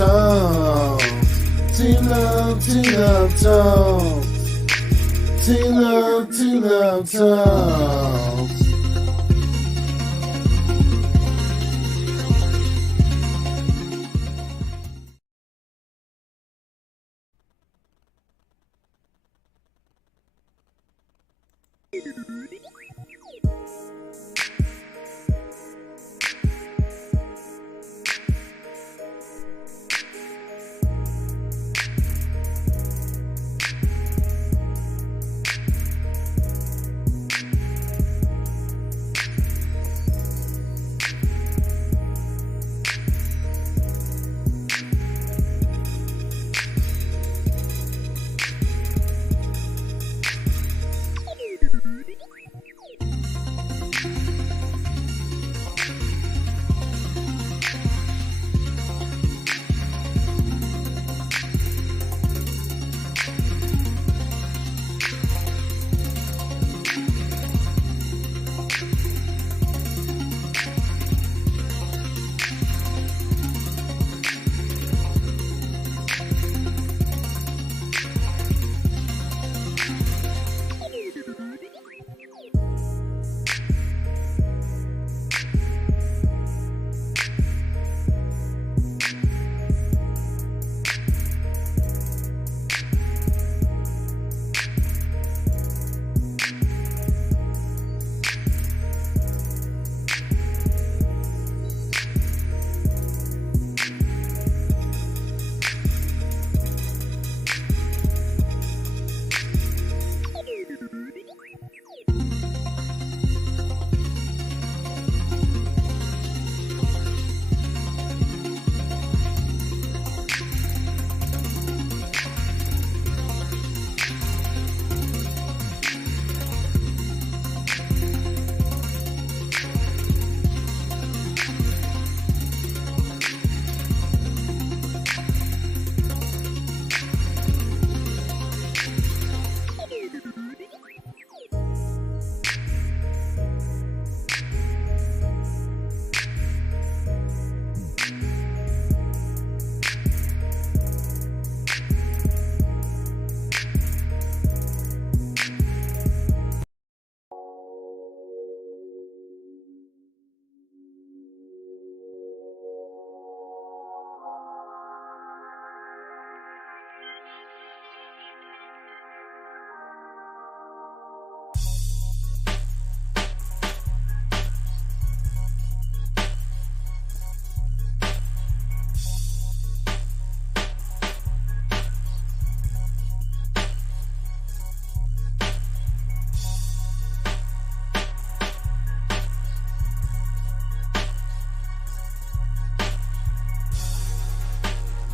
talks. T-Luv, T-Luv talks. T-Luv, T-Luv talks.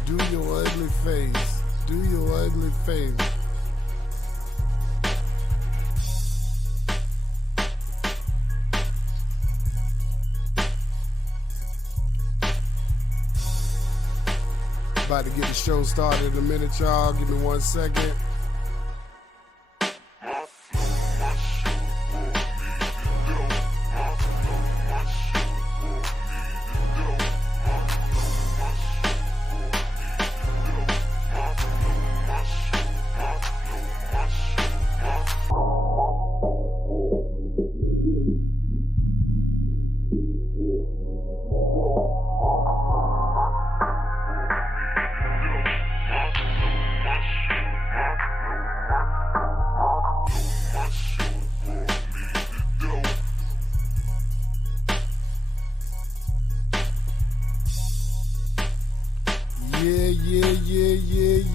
Do your ugly face. Do your ugly face. About to get the show started in a minute, y'all. Give me 1 second.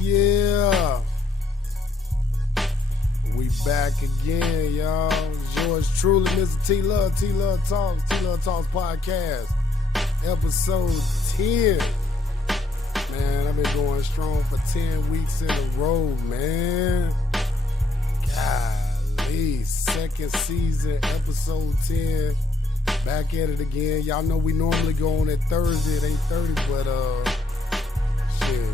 Yeah. We back again, y'all. It's yours truly, Mr. T-Luv. T-Luv Talks. T-Luv Talks Podcast. Episode 10. Man, I've been going strong for 10 weeks in a row, man. Golly. Second season, episode 10. Back at it again. Y'all know we normally go on at Thursday at 8:30, but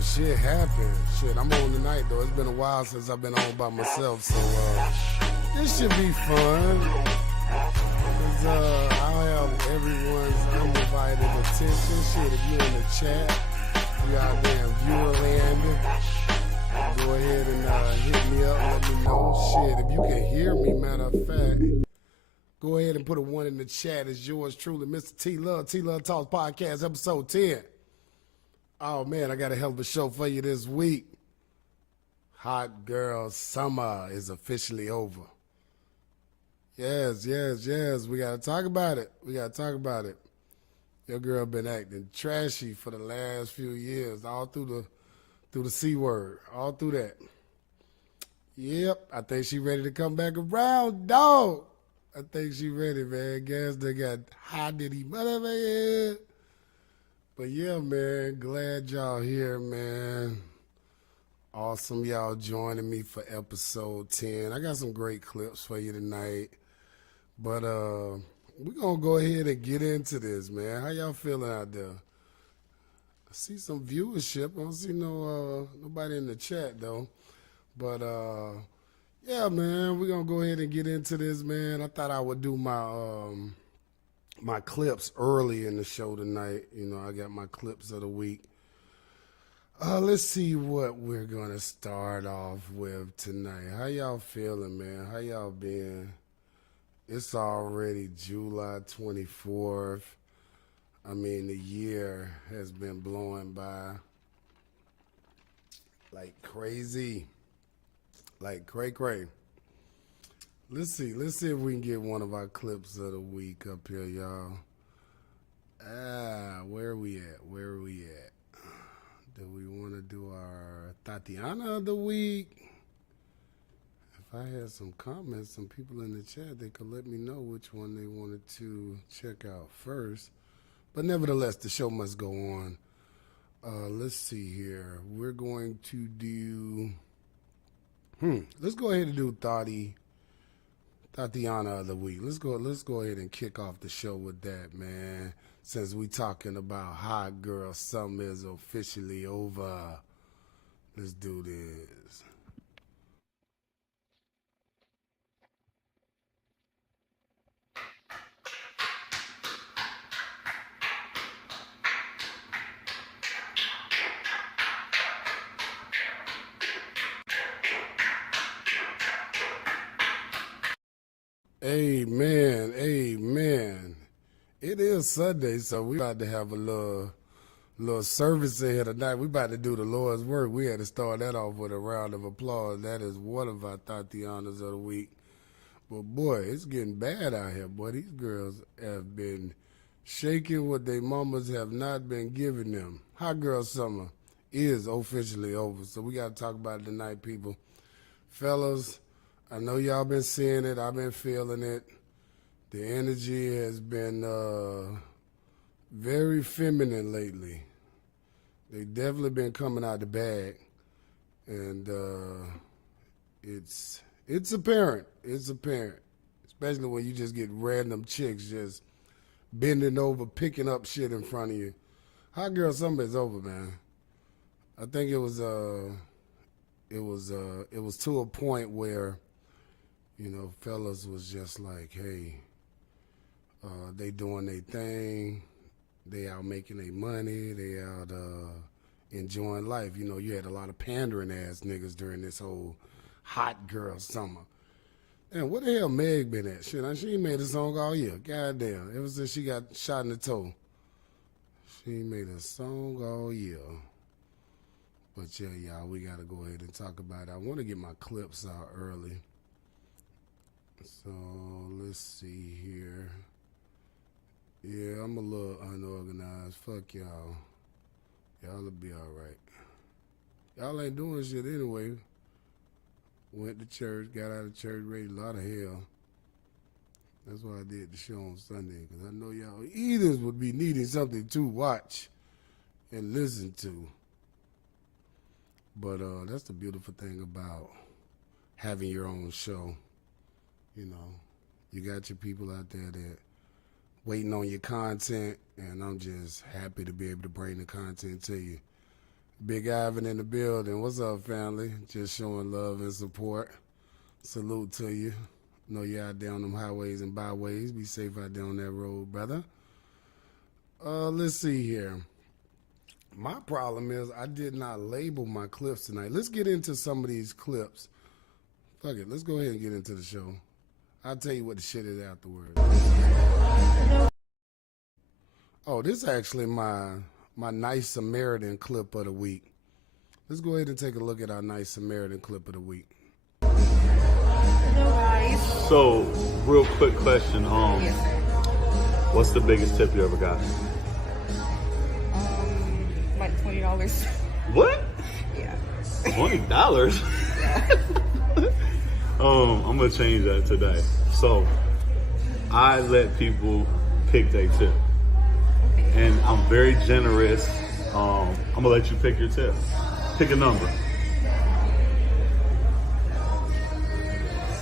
shit happened. Shit, I'm on tonight though. It's been a while since I've been on by myself, so this should be fun. I'll have everyone's undivided attention. Shit, if you're in the chat, you out there in Viewerland, go ahead and hit me up, let me know. Shit, if you can hear me, matter of fact, go ahead and put a 1 in the chat. It's yours truly, Mr. T-Luv, T-Luv Talks Podcast, episode 10. Oh, man, I got a hell of a show for you this week. Hot girl summer is officially over. Yes. We got to talk about it. Your girl been acting trashy for the last few years, all through the C word, all through that. Yep, I think she ready to come back around, dog. I think she ready, man. Guess they got hot diddy motherfucker. But yeah, man, glad y'all here, man. Awesome y'all joining me for episode 10. I got some great clips for you tonight. But we're going to go ahead and get into this, man. How y'all feeling out there? I see some viewership. I don't see nobody in the chat, though. But, yeah, man, we're going to go ahead and get into this, man. I thought I would do my clips early in the show tonight. You know, I got my clips of the week. Let's see what we're going to start off with tonight. How y'all feeling, man? How y'all been? It's already July 24th. I mean, the year has been blowing by like crazy. Like cray-cray. Let's see if we can get one of our clips of the week up here, y'all. Where are we at? Do we want to do our Tatiana of the week? If I had some comments, some people in the chat, they could let me know which one they wanted to check out first. But nevertheless, the show must go on. Let's see here. We're going to do... Let's go ahead and do Tatiana of the week. Let's go ahead and kick off the show with that, man. Since we talking about hot girl summer is officially over. Let's do this. Amen. It is Sunday, so we about to have a little service in here tonight. We about to do the Lord's work. We had to start that off with a round of applause. That is one of our Tatianas of the week. But boy, it's getting bad out here, boy. These girls have been shaking what their mamas have not been giving them. Hot girl summer is officially over, so we got to talk about it tonight, people. Fellas, I know y'all been seeing it. I've been feeling it. The energy has been very feminine lately. They definitely been coming out the bag, and it's apparent. It's apparent, especially when you just get random chicks just bending over, picking up shit in front of you. Hot girl summer is over, man. I think it was to a point where, you know, fellas was just like, hey, they doing their thing, they out making their money, they out enjoying life. You know, you had a lot of pandering ass niggas during this whole hot girl summer. And where the hell Meg been at? Shit, she ain't made a song all year. Goddamn. Ever since she got shot in the toe, she ain't made a song all year. But yeah, y'all, we got to go ahead and talk about it. I want to get my clips out early. So let's see here. Yeah, I'm a little unorganized. Fuck y'all. Y'all will be all right. Y'all ain't doing shit anyway. Went to church, got out of church, raised a lot of hell. That's why I did the show on Sunday, because I know y'all eaters would be needing something to watch and listen to. But that's the beautiful thing about having your own show. You know, you got your people out there that waiting on your content, and I'm just happy to be able to bring the content to you. Big Ivan in the building. What's up, family? Just showing love and support. Salute to you. Know you out there on them highways and byways. Be safe out there on that road, brother. Let's see here. My problem is I did not label my clips tonight. Let's get into some of these clips. Fuck it, let's go ahead and get into the show. I'll tell you what the shit is afterwards. Oh, this is actually my Nice Samaritan clip of the week. Let's go ahead and take a look at our Nice Samaritan clip of the week. So, real quick question, what's the biggest tip you ever got? Like $20. What? Yeah. $20? Yeah. I'm gonna change that today. So, I let people pick their tip. And I'm very generous. I'm gonna let you pick your tip. Pick a number.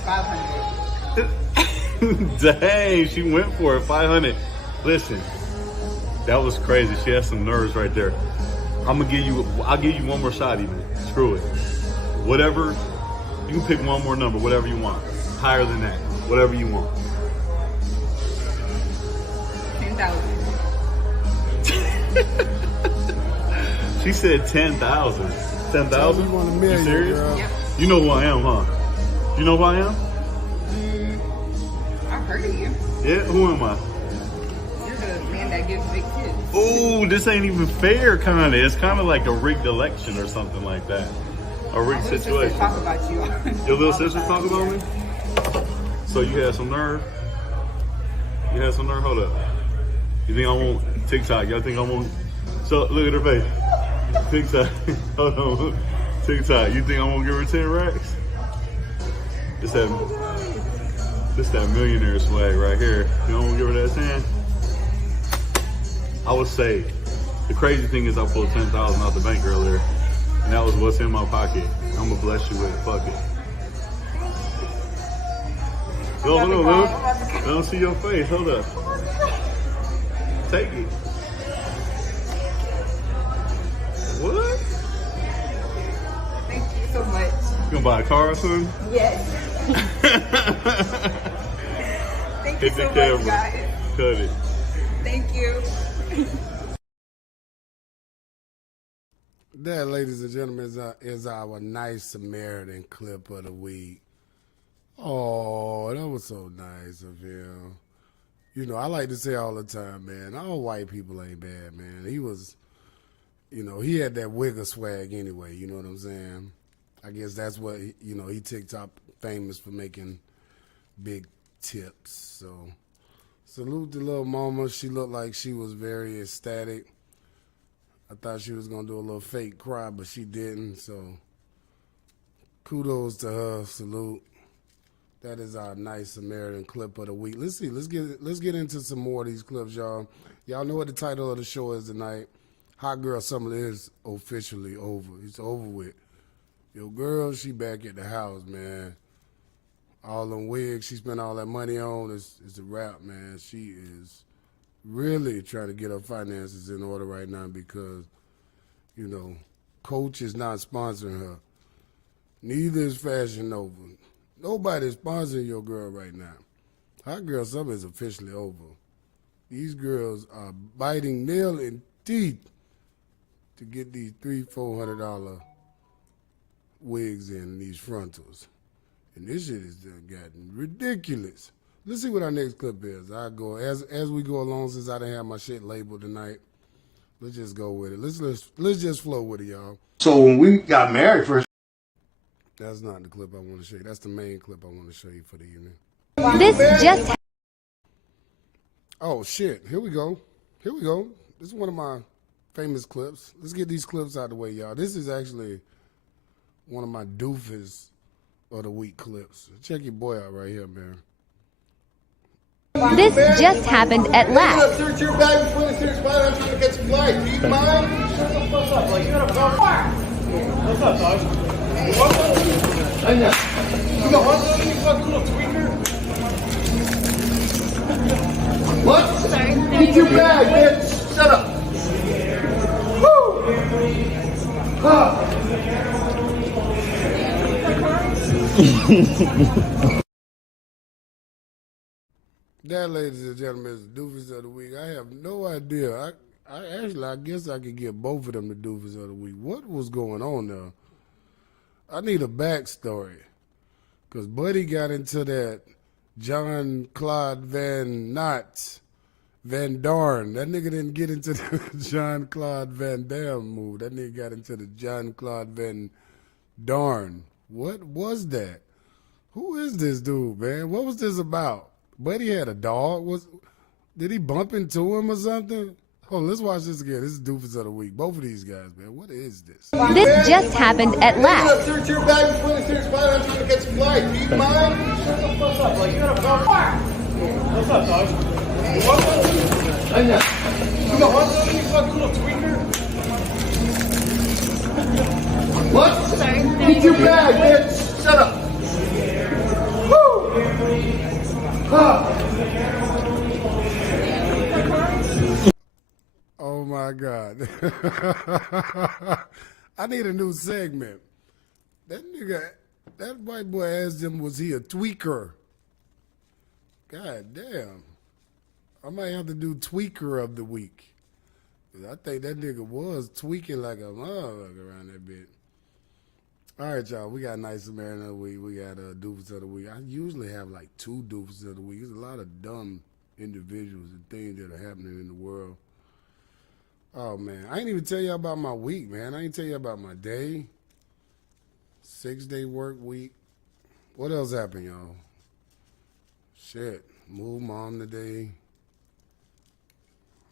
500. Dang, she went for it. 500. Listen, that was crazy. She has some nerves right there. I'll give you one more shot even. Screw it. Whatever, you can pick one more number, whatever you want. Higher than that, whatever you want. 10,000. She said 10,000. 10,000? You want a million, you serious? girl. Yep. You know who I am, huh? You know who I am? I've heard of you. Yeah, who am I? You're the man that gives big tips. Ooh, this ain't even fair, kinda. It's kinda like a rigged election or something like that. A rigged My little situation. sister talk about you. Your little sister talk about me? So you had some nerve? You had some nerve? Hold up. You think I want TikTok? Y'all think I want... So, look at her face. TikTok. Hold on. TikTok. You think I'm gonna give her 10 racks? This that millionaire swag right here. You don't wanna give her that 10? I would say, the crazy thing is I pulled 10,000 out the bank earlier, and that was what's in my pocket. I'm gonna bless you with it. Fuck it. Yo, hold on, Lou. I don't see your face. Hold up. Take it. What? Thank you so much. You gonna buy a car or something? Yes. Thank you Hit the so camera. much, guys. Cut it. Thank you. That, ladies and gentlemen, is our Nice Samaritan clip of the week. Oh, that was so nice of him. You know, I like to say all the time, man, all white people ain't bad, man. He was, you know, he had that wigger swag anyway, you know what I'm saying? I guess that's what, you know, he TikTok famous for making big tips. So, salute to little mama. She looked like she was very ecstatic. I thought she was going to do a little fake cry, but she didn't. So, kudos to her. Salute. That is our Nice Samaritan clip of the week. Let's see. Let's get into some more of these clips, y'all. Y'all know what the title of the show is tonight. Hot Girl Summer is officially over. It's over with. Yo, girl, she back at the house, man. All them wigs she spent all that money on, it's a wrap, man. She is really trying to get her finances in order right now because, you know, Coach is not sponsoring her. Neither is Fashion Nova. Nobody is sponsoring your girl right now. Hot Girl Summer is officially over. These girls are biting nail and teeth to get these $300-$400 wigs in these frontals. And this shit has gotten ridiculous. Let's see what our next clip is. I go as we go along, since I didn't have my shit labeled tonight. Let's just go with it. Let's just flow with it, y'all. So when we got married first, that's not the clip I want to show you. That's the main clip I want to show you for the evening. This just... Oh, shit. Here we go. Here we go. This is one of my famous clips. Let's get these clips out of the way, y'all. This is actually one of my Dupes of the week clips. Check your boy out right here, man. This just happened at last. search your bag before the search spot. I'm trying to get some flight. Do you mind? What's up, like, you got a car? What's up, dog? You got one you fucking little tweaker? What? Get your bag, bitch. Shut up. Woo! That, ladies and gentlemen, is the Dupes of the week. I have no idea. I guess I could get both of them the Dupes of the week. What was going on there? I need a backstory. Because Buddy got into that John Claude Van Dorn. That nigga didn't get into the John Claude Van Damme move. That nigga got into the John Claude Van Dorn. What was that? Who is this dude, man? What was this about? Buddy had a dog. Did he bump into him or something? Oh, let's watch this again. This is Dupes of the week. Both of these guys, man. What is this? This just happened at last. Search your bag before the search fine. I'm trying to get some flight. Do you mind? Shut the fuck up. Like, you got a problem? What's up, dog? What? You got one of you fucking little tweaker? What? Get your bag, bitch. Shut up. Woo! Oh my God. I need a new segment. That white boy asked him, was he a tweaker? God damn. I might have to do tweaker of the week. I think that nigga was tweaking like a motherfucker around that bit. All right, y'all. We got Nice Samaritan of the week. We got Dupes of the week. I usually have like 2 Dupes of the week. There's a lot of dumb individuals and things that are happening in the world. Oh, man. I ain't even tell you about my week, man. I ain't tell you about my day. 6-day work week. What else happened, y'all? Shit. Moved mom today.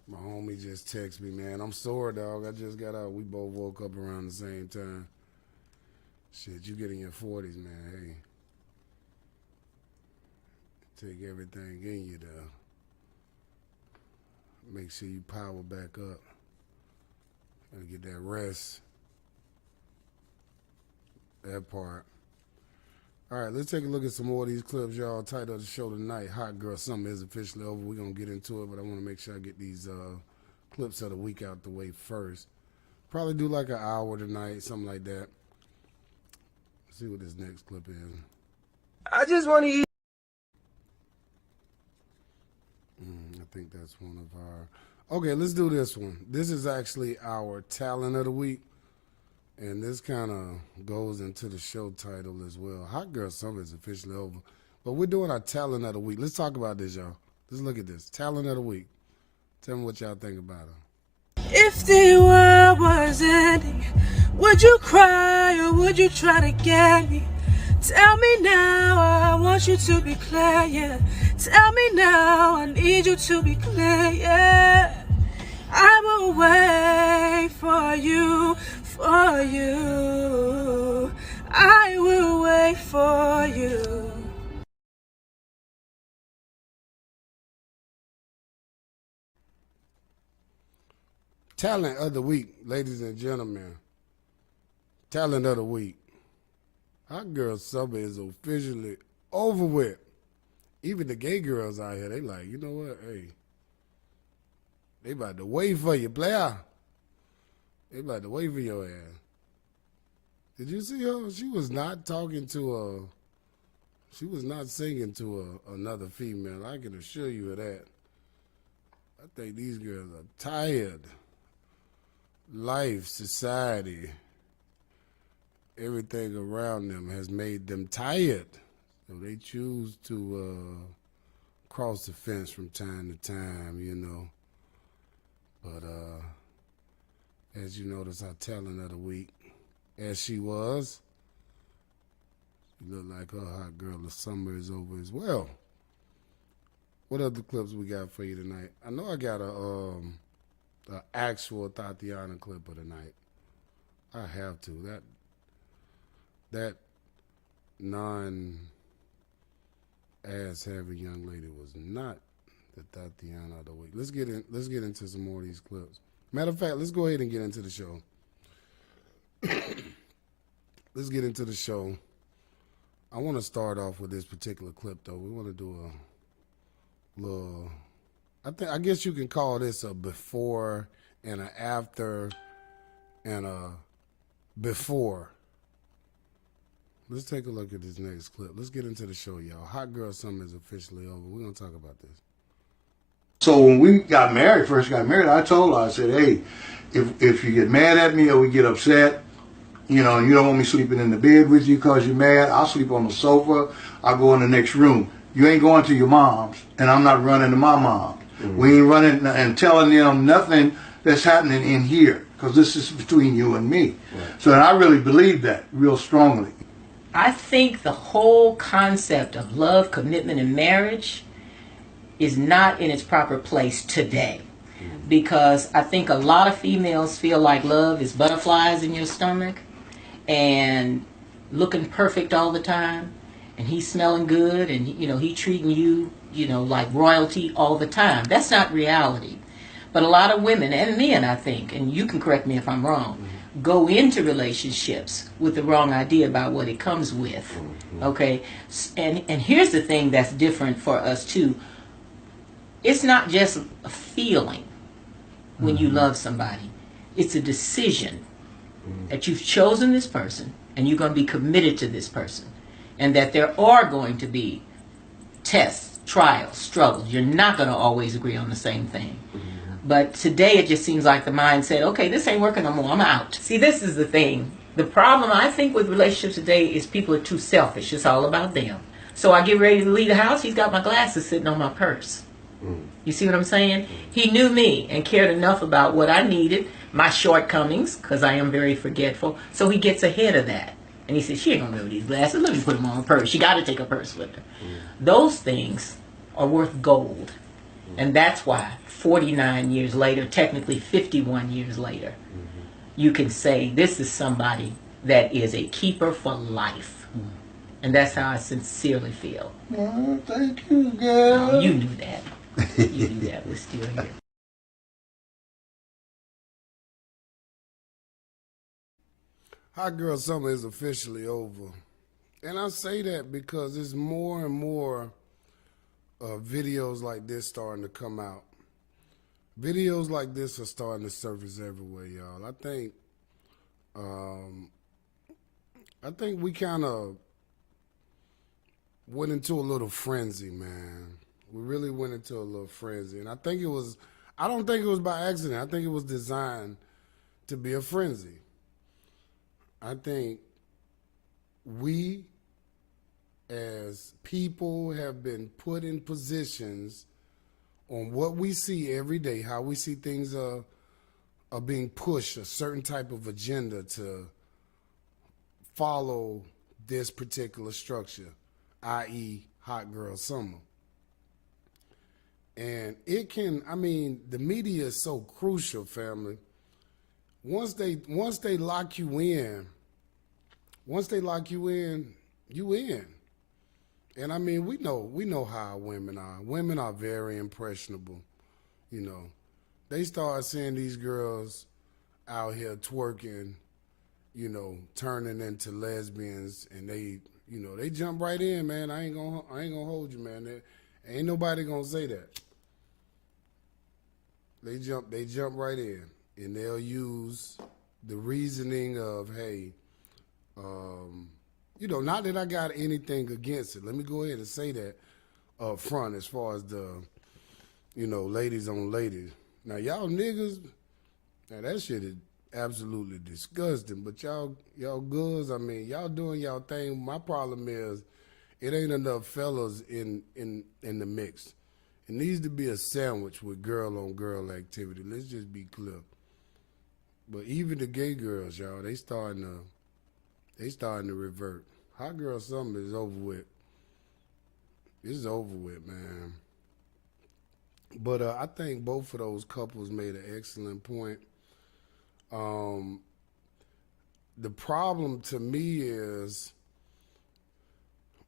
My homie just texted me, man. I'm sore, dog. I just got out. We both woke up around the same time. Shit, you get in your 40s, man. Hey. Take everything in you, though. Make sure you power back up. Gotta get that rest. That part. All right, let's take a look at some more of these clips, y'all. Title of the show tonight, Hot Girl Summer is officially over. We're going to get into it, but I want to make sure I get these clips of the week out the way first. Probably do like an hour tonight, something like that. Let's see what this next clip is. I just want to eat. I think that's one of our... Okay, let's do this one. This is actually our talent of the week. And this kind of goes into the show title as well. Hot Girl Summer is officially over. But we're doing our talent of the week. Let's talk about this, y'all. Let's look at this. Talent of the week. Tell me what y'all think about her. If the world was ending, would you cry or would you try to get me? Tell me now, I want you to be clear, yeah. Tell me now, I need you to be clear, yeah. I will wait for you, for you. I will wait for you. Talent of the week, ladies and gentlemen. Talent of the week. Hot Girl Summer is officially over with. Even the gay girls out here, they like, you know what? Hey, they about to wait for you, player. They about to wait for your ass. Did you see her? She was not talking to she was not singing to another female. I can assure you of that. I think these girls are tired. Life, society, everything around them has made them tired. So they choose to cross the fence from time to time, you know. But as you notice, our talent of the week, as she was, she looked like her hot girl of summer is over as well. What other clips we got for you tonight? I know I got a actual Tatiana clip of the night. I have to. That non-ass heavy young lady was not the Tatiana of the week. Let's get into some more of these clips. Matter of fact, let's go ahead and get into the show. Let's get into the show. I want to start off with this particular clip, though. We want to do a little... I guess you can call this a before and an after and a before. Let's take a look at this next clip. Let's get into the show, y'all. Hot Girl Summer is officially over. We're going to talk about this. So when we first got married, I told her, I said, hey, if you get mad at me or we get upset, you know, and you don't want me sleeping in the bed with you because you're mad, I'll sleep on the sofa. I'll go in the next room. You ain't going to your mom's, and I'm not running to my mom. Mm-hmm. We ain't running and telling them nothing that's happening in here, because this is between you and me. Right. So I really believe that real strongly. I think the whole concept of love, commitment, and marriage is not in its proper place today. Because I think a lot of females feel like love is butterflies in your stomach and looking perfect all the time, and he's smelling good, and you know, he treating you, you know, like royalty all the time. That's not reality. But a lot of women and men, I think, and you can correct me if I'm wrong, go into relationships with the wrong idea about what it comes with. Okay? And here's the thing that's different for us too. It's not just a feeling when you love somebody. It's a decision that you've chosen this person and you're going to be committed to this person, and that there are going to be tests, trials, struggles. You're not going to always agree on the same thing. But today it just seems like the mindset, okay, this ain't working no more, I'm out. See, this is the thing. The problem I think with relationships today is people are too selfish. It's all about them. So I get ready to leave the house, he's got my glasses sitting on my purse. You see what I'm saying? He knew me and cared enough about what I needed, my shortcomings, because I am very forgetful. So he gets ahead of that. And he says, she ain't going to wear these glasses. Let me put them on her purse. She got to take her purse with her. Those things are worth gold. And that's why 49 years later, technically 51 years later, you can say this is somebody that is a keeper for life. And that's how I sincerely feel. Oh, thank you, girl. No, you knew that. You knew that was still here. Hot Girl Summer is officially over. And I say that because there's more and more videos like this starting to come out. Videos like this are starting to surface everywhere, y'all. I think we kind of went into a little frenzy, man. We really went into a little frenzy. And I don't think it was by accident. I think it was designed to be a frenzy. I think we as people have been put in positions on what we see every day, how we see things are being pushed, a certain type of agenda to follow this particular structure, i.e. Hot Girl Summer. And the media is so crucial, family. Once they lock you in, you in. And I mean, we know how women are. Women are very impressionable. You know, they start seeing these girls out here twerking, you know, turning into lesbians, and they jump right in, man. I ain't gonna hold you, man. Ain't nobody gonna say that. They jump right in, and they'll use the reasoning of, hey, you know, not that I got anything against it. Let me go ahead and say that up front as far as the, you know, ladies on ladies. Now, y'all niggas, now that shit is absolutely disgusting. But y'all girls, I mean, y'all doing y'all thing. My problem is it ain't enough fellas in the mix. It needs to be a sandwich with girl-on-girl activity. Let's just be clear. But even the gay girls, y'all, they starting to revert. Hot Girl Summer is over with. It's over with, man. But I think both of those couples made an excellent point. The problem to me is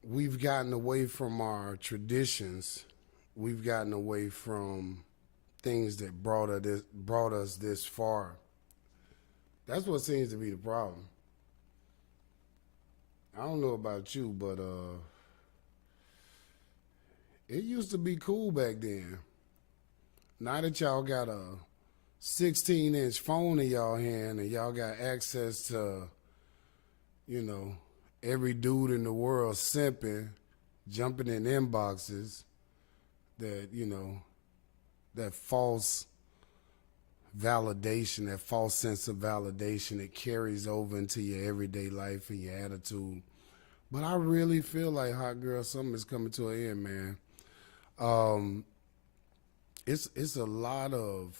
we've gotten away from our traditions. We've gotten away from things that brought us this far. That's what seems to be the problem. I don't know about you, but it used to be cool back then. Now that y'all got a 16-inch phone in y'all hand and y'all got access to, you know, every dude in the world simping, jumping in inboxes, that, you know, that false validation, that false sense of validation, it carries over into your everyday life and your attitude. But I really feel like Hot Girl Summer is coming to an end, man. It's a lot of,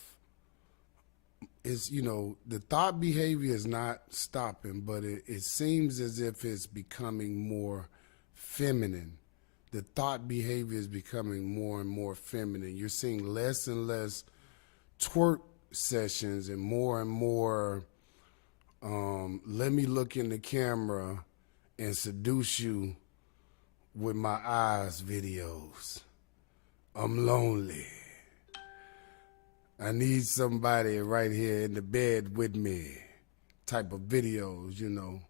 it's, you know, the thought behavior is not stopping, but it seems as if it's becoming more feminine. The thought behavior is becoming more and more feminine. You're seeing less and less twerk sessions and more let me look in the camera and seduce you with my eyes videos. I'm lonely. I need somebody right here in the bed with me type of videos, you know.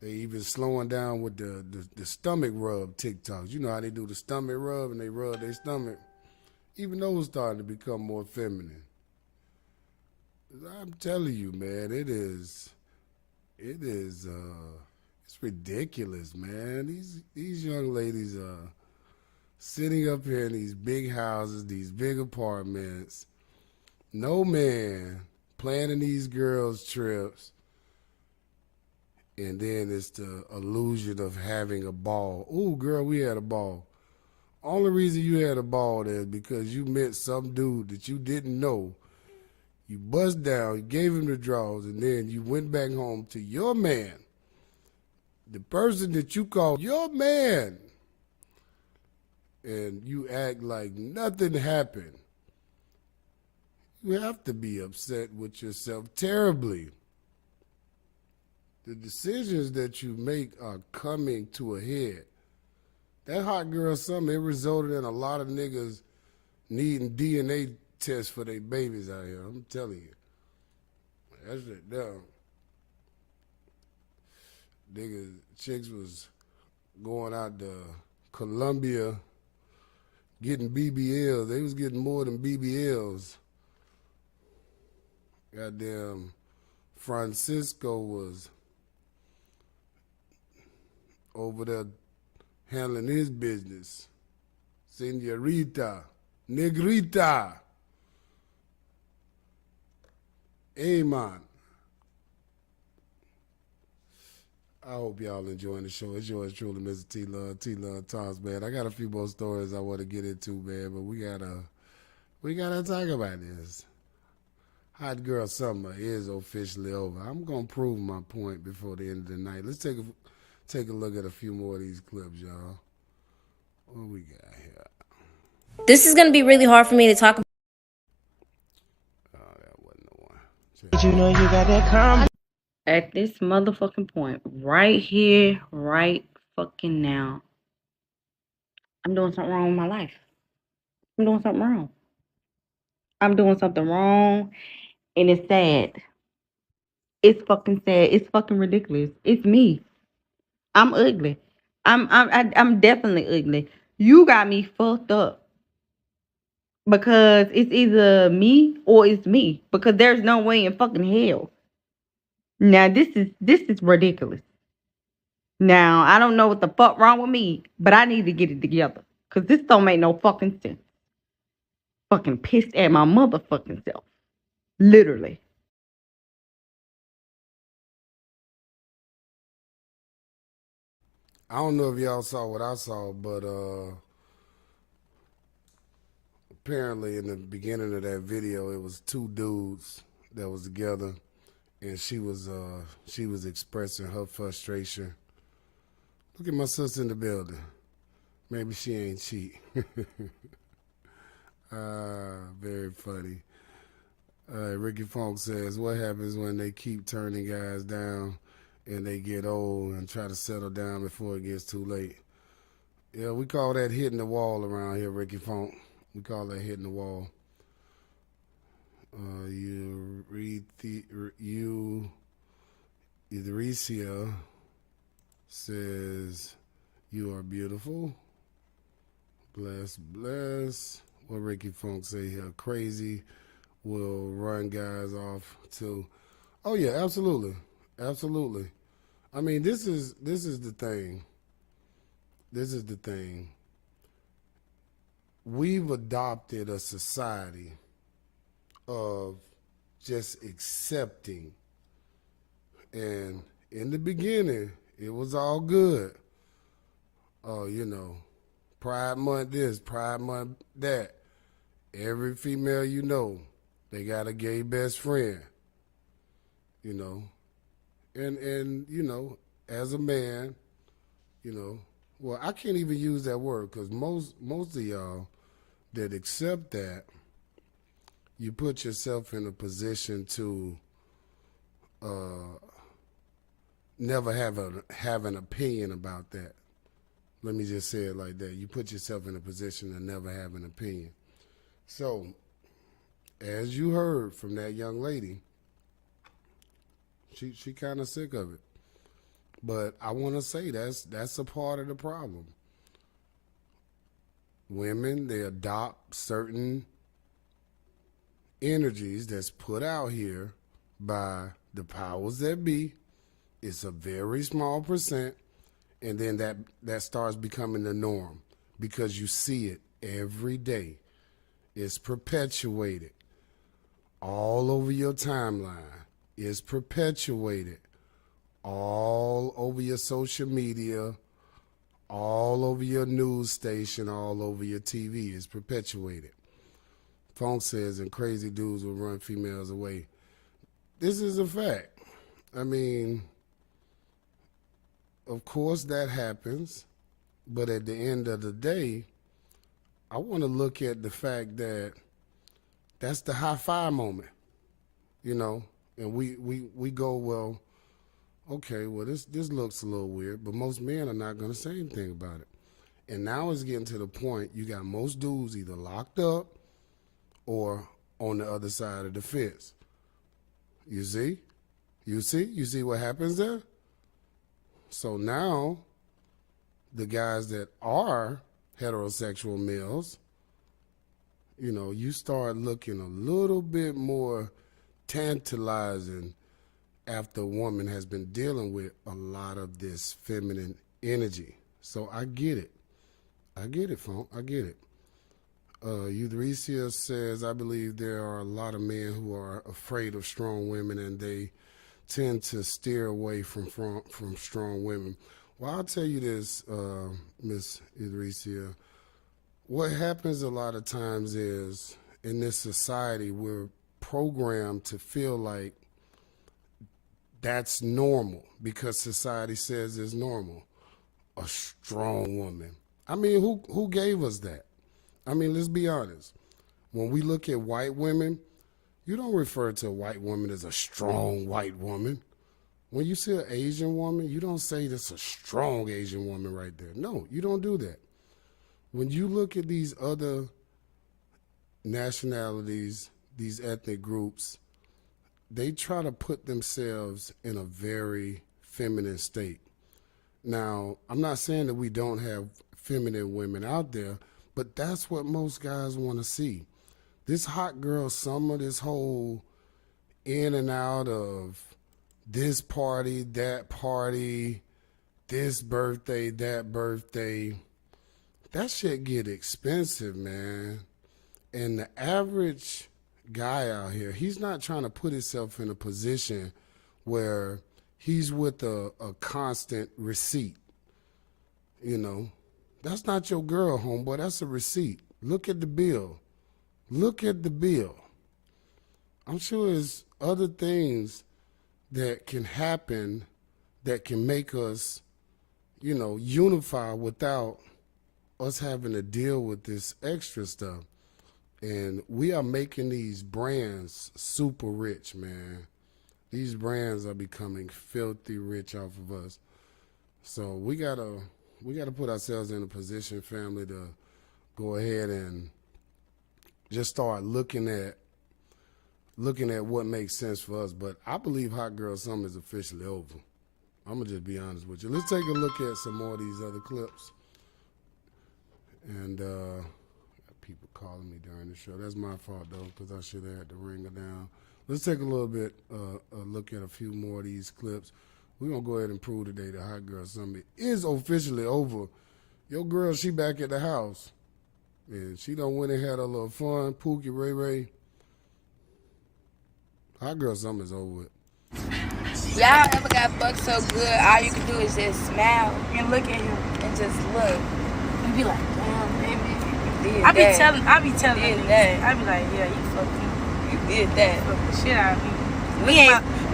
They even slowing down with the stomach rub TikToks. You know how they do the stomach rub and they rub their stomach? Even those starting to become more feminine. I'm telling you, man, it's ridiculous, man. These young ladies are sitting up here in these big houses, these big apartments. No man planning these girls' trips. And then it's the illusion of having a ball. Ooh, girl, we had a ball. Only reason you had a ball is because you met some dude that you didn't know. You buzzed down, you gave him the draws, and then you went back home to your man. The person that you call your man. And you act like nothing happened. You have to be upset with yourself terribly. The decisions that you make are coming to a head. That Hot Girl Summer, it resulted in a lot of niggas needing DNA tests for their babies out here. I'm telling you. That's it down. Niggas, chicks was going out to Colombia getting BBLs. They was getting more than BBLs. Goddamn Francisco was over there handling his business. Senorita, Negrita. Amen. I hope y'all enjoying the show. It's yours truly, Mr. T-Luv Talks, man. I got a few more stories I want to get into, man, but we gotta talk about this. Hot Girl Summer is officially over. I'm gonna prove my point before the end of the night. Let's take a look at a few more of these clips, y'all. What we got here? This is going to be really hard for me to talk about. Oh, that wasn't the one. Did you know you got that calm? At this motherfucking point, right here, right fucking now, I'm doing something wrong with my life. I'm doing something wrong. I'm doing something wrong, and it's sad. It's fucking sad. It's fucking ridiculous. It's me. I'm ugly. I'm definitely ugly. You got me fucked up because it's either me or it's me. Because there's no way in fucking hell. Now this is ridiculous. Now I don't know what the fuck wrong with me, but I need to get it together because this don't make no fucking sense. Fucking pissed at my motherfucking self, literally. I don't know if y'all saw what I saw, but apparently in the beginning of that video, it was two dudes that was together, and she was expressing her frustration. Look at my sister in the building. Maybe she ain't cheat. Very funny. Ricky Funk says, what happens when they keep turning guys down and they get old and try to settle down before it gets too late? Yeah, we call that hitting the wall around here, Ricky Funk. We call that hitting the wall. Eutheresia says, you are beautiful. Bless. What Ricky Funk say here? Crazy will run guys off too. Oh yeah, absolutely. Absolutely. I mean, this is the thing. This is the thing. we've adopted a society of just accepting. And in the beginning, it was all good. Oh, you know, Pride Month this, Pride Month that. Every female you know, they got a gay best friend. You know, and you know, as a man, you know, well, I can't even use that word because most of y'all that accept that, you put yourself in a position to never have an opinion about that. Let me just say it like that. You put yourself in a position to never have an opinion. So, as you heard from that young lady, she kind of sick of it. But I want to say that's a part of the problem. Women, they adopt certain energies that's put out here by the powers that be. It's a very small percent, and then that starts becoming the norm because you see it every day. It's perpetuated all over your timeline. It's perpetuated all over your social media, all over your news station, all over your TV. It's perpetuated. Funk says, and crazy dudes will run females away. This is a fact. I mean, of course that happens, but at the end of the day, I want to look at the fact that that's the high five moment, you know, and we go, well, okay, well, this looks a little weird, but most men are not going to say anything about it. And now it's getting to the point you got most dudes either locked up or on the other side of the fence. You see? You see what happens there? So now the guys that are heterosexual males, you know, you start looking a little bit more tantalizing after a woman has been dealing with a lot of this feminine energy. So I get it. I get it, Funk. I get it. Euthresia says, I believe there are a lot of men who are afraid of strong women and they tend to steer away from strong women. Well, I'll tell you this, Miss Euthresia. What happens a lot of times is in this society, we're programmed to feel like that's normal because society says it's normal. A strong woman. I mean, who gave us that? I mean, let's be honest. When we look at white women, you don't refer to a white woman as a strong white woman. When you see an Asian woman, you don't say that's a strong Asian woman right there. No, you don't do that. When you look at these other nationalities, these ethnic groups, they try to put themselves in a very feminine state. Now, I'm not saying that we don't have feminine women out there, but that's what most guys want to see. This hot girl summer, this whole in and out of this party, that party, this birthday, that birthday, that shit get expensive, man. And the average guy out here, he's not trying to put himself in a position where he's with a constant receipt. You know, that's not your girl, homeboy. That's a receipt. Look at the bill. Look at the bill. I'm sure there's other things that can happen that can make us, you know, unify without us having to deal with this extra stuff. And we are making these brands super rich, man. These brands are becoming filthy rich off of us. So we gotta put ourselves in a position, family, to go ahead and just start looking at what makes sense for us. But I believe Hot Girl Summer is officially over. I'm gonna just be honest with you. Let's take a look at some more of these other clips. And people calling me during the show. That's my fault though, because I should have had to ring her down. Let's take a little bit a look at a few more of these clips. We're gonna go ahead and prove today that Hot Girl Summer is officially over. Your girl, she back at the house. And she done went and had a little fun. Pookie, Ray Ray. Hot girl summer's over with. Y'all ever got fucked so good, all you can do is just smile and look at him and just look. You be like, damn, baby, you did I be that. telling You did niggas. that. I be like, yeah, you fucked him. You did that. Fuck the shit out of me.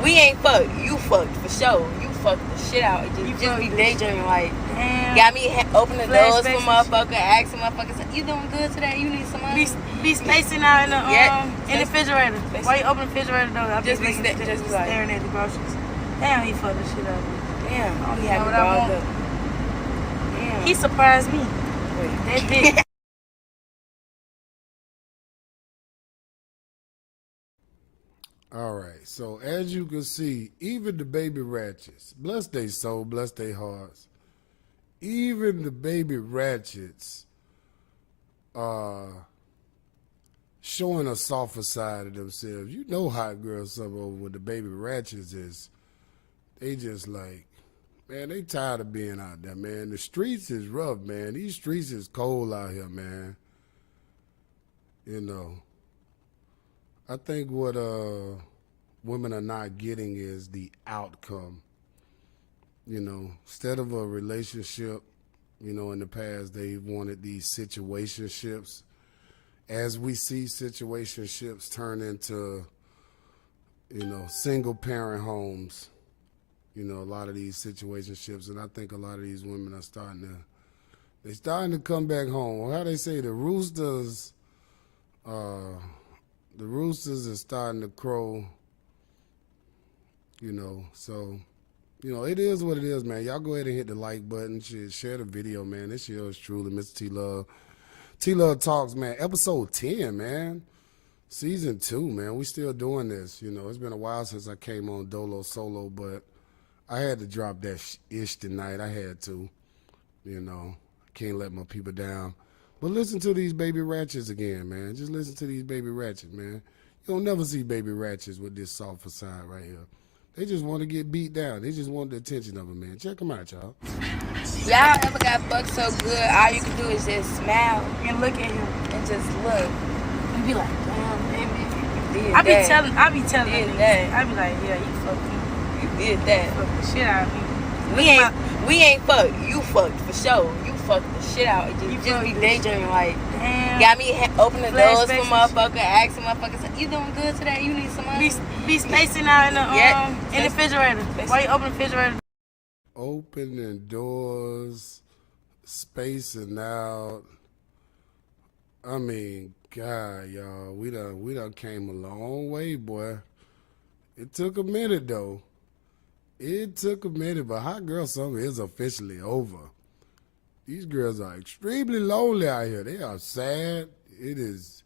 We ain't fucked. You fucked for sure. You fucked the shit out. You Just be fucked daydreaming like, Damn. got me open the doors for Flashbacks and motherfucker, asking motherfuckers, you doing good today? You need some money? Be spacing out in the in the Just- refrigerator. Why you open the refrigerator door? I Just be just just like, staring at the groceries. Damn, he fucked the shit out of me. damn, Oh, he you had know me what I balled want? up. Damn. He surprised me. That bitch. All right, so as you can see, even the baby Ratchets, bless their soul, bless their hearts, even the baby Ratchets are showing a softer side of themselves. You know hot girls summer over with the baby Ratchets is, they just like, man, they tired of being out there, man. The streets is rough, man. These streets is cold out here, man. You know, I think what women are not getting is the outcome. You know, instead of a relationship, you know, in the past they wanted these situationships. As we see situationships turn into, you know, single parent homes, you know, a lot of these situationships, and I think a lot of these women are starting to come back home. How they say the roosters are starting to crow, you know, so, you know, it is what it is, man. Y'all go ahead and hit the like button, share the video, man. This year is truly Mr. T-Luv. T-Luv Talks, man, episode 10, man. Season 2, man. We still doing this, you know. It's been a while since I came on Dolo Solo, but I had to drop that ish tonight. I had to, you know. Can't let my people down. But listen to these baby Ratchets again, man. Just listen to these baby Ratchets, man. You'll never see baby Ratchets with this soft facade right here. They just want to get beat down. They just want the attention of a man. Check them out, y'all. Y'all ever got fucked so good, all you can do is just smile and look at him and just look. You be like, damn, baby, you did I be that. telling You did niggas. that. I be like, yeah, you fucked him. You did that. Fuck the shit out of me. We ain't fucked. You fucked for sure. You fucked the shit out. You just be daydreaming like, Damn. got me open the doors for Flashbacks and motherfucker, asking motherfuckers, you doing good today? You need some money? Be spacing out in the refrigerator. Why you open the refrigerator? Opening doors, spacing out. I mean, God, y'all, we done came a long way, boy. It took a minute though. It took a minute, but Hot Girl Summer is officially over. These girls are extremely lonely out here. They are sad. It is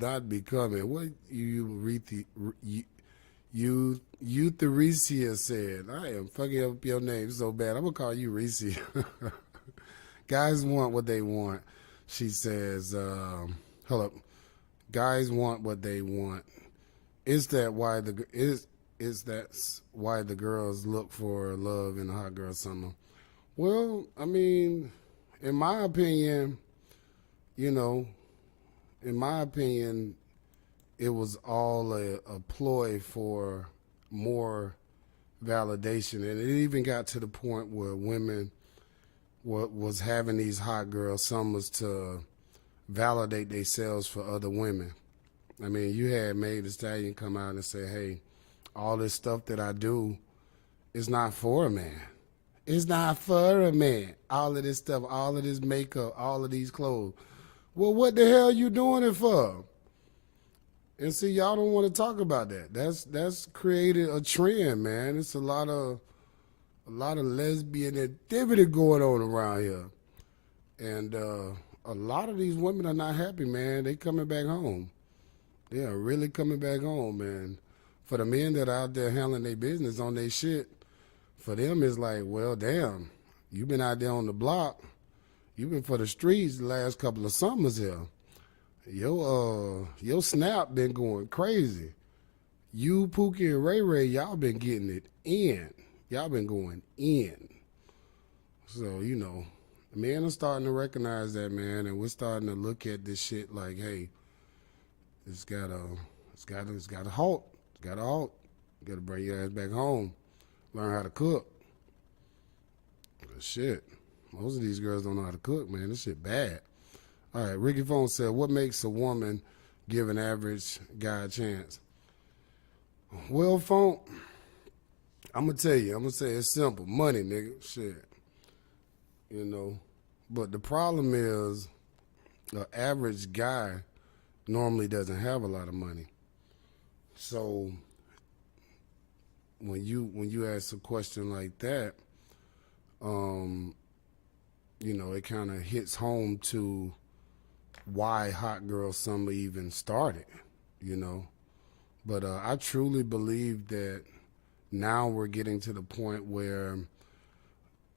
not becoming what Eutheresia said. I am fucking up your name so bad. I'm gonna call you Reese. Guys want what they want. She says, hold up. Guys want what they want. Is that why that's why the girls look for love in a Hot Girl Summer? Well, I mean, in my opinion, you know, it was all a ploy for more validation, and it even got to the point where women was having these Hot Girl Summers to validate themselves for other women. I mean, you had Meg Thee Stallion come out and say, hey, all this stuff that I do is not for a man. It's not for a man. All of this stuff, all of this makeup, all of these clothes. Well, what the hell you doing it for? And see, y'all don't want to talk about that. That's created a trend, man. It's a lot of lesbian activity going on around here. And a lot of these women are not happy, man. They coming back home. They are really coming back home, man. For the men that are out there handling their business on their shit, for them it's like, well, damn, you been out there on the block. You been for the streets the last couple of summers here. Your snap been going crazy. You, Pookie, and Ray Ray, y'all been getting it in. Y'all been going in. So, you know, Men are starting to recognize that, man, and we're starting to look at this shit like, hey, it's got to halt. It's got to halt. You got to bring your ass back home, learn how to cook. But shit, most of these girls don't know how to cook, man. This shit bad. All right, Ricky Phone said, what makes a woman give an average guy a chance? Well, Phone, I'm going to tell you. I'm going to say it's simple. Money, nigga. Shit. You know. But the problem is the average guy normally doesn't have a lot of money. So when you ask a question like that, you know, it kind of hits home to why Hot Girl Summer even started, you know. But I truly believe that now we're getting to the point where,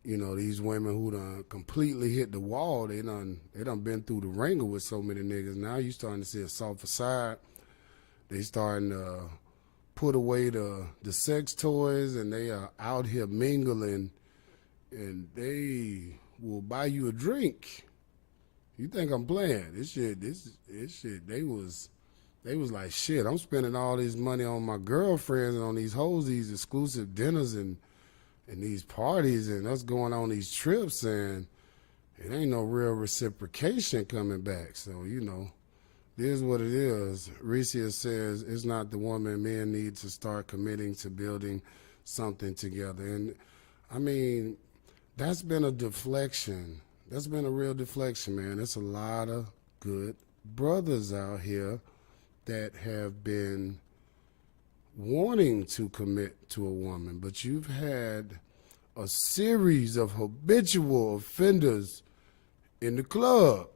you know, these women who done completely hit the wall, they done been through the ringer with so many niggas. Now you starting to see a softer side. They starting to put away the sex toys, and they are out here mingling, and they will buy you a drink. You think I'm playing? This shit, they was like, shit, I'm spending all this money on my girlfriends and on these hoes, these exclusive dinners and these parties and us going on these trips, and it ain't no real reciprocation coming back. So, you know, it is what it is. Recia says it's not the woman. Men need to start committing to building something together. And, I mean, that's been a deflection. That's been a real deflection, man. There's a lot of good brothers out here that have been wanting to commit to a woman, but you've had a series of habitual offenders in the club,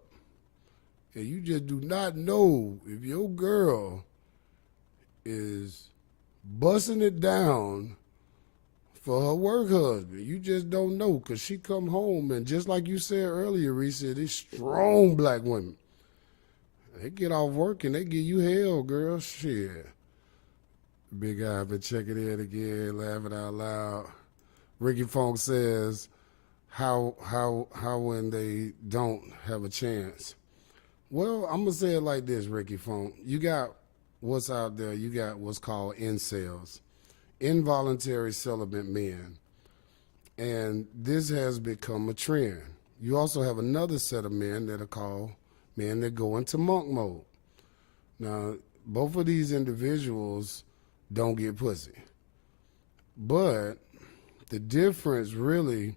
and you just do not know if your girl is busting it down for her work husband. You just don't know, because she come home, and just like you said earlier, Reese, these strong black women, they get off work and they give you hell, girl. Shit. Big guy been checking in again, laughing out loud. Ricky Funk says, how when they don't have a chance? Well, I'm gonna say it like this, Ricky Funk. You got what's out there. You got what's called incels, involuntary celibate men, and this has become a trend. You also have another set of men that are called men that go into monk mode. Now, both of these individuals don't get pussy, but the difference really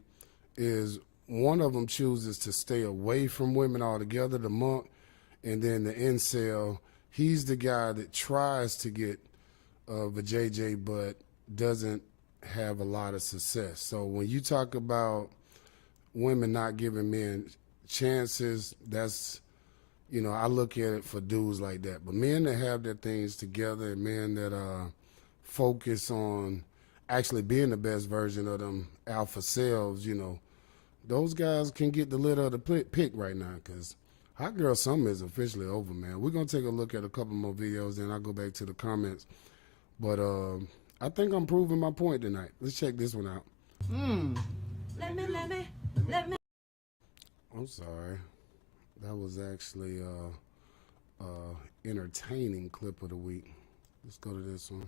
is one of them chooses to stay away from women altogether, the monk, and then the incel, he's the guy that tries to get vajayjay but doesn't have a lot of success. So when you talk about women not giving men chances, that's, you know, I look at it for dudes like that. But men that have their things together, and men that focus on actually being the best version of them alpha selves, you know, those guys can get the lid of the pick right now, because Hot Girl Summer is officially over, man. We're going to take a look at a couple more videos, then I'll go back to the comments. But I think I'm proving my point tonight. Let's check this one out. Let me. I'm sorry. That was actually entertaining clip of the week. Let's go to this one.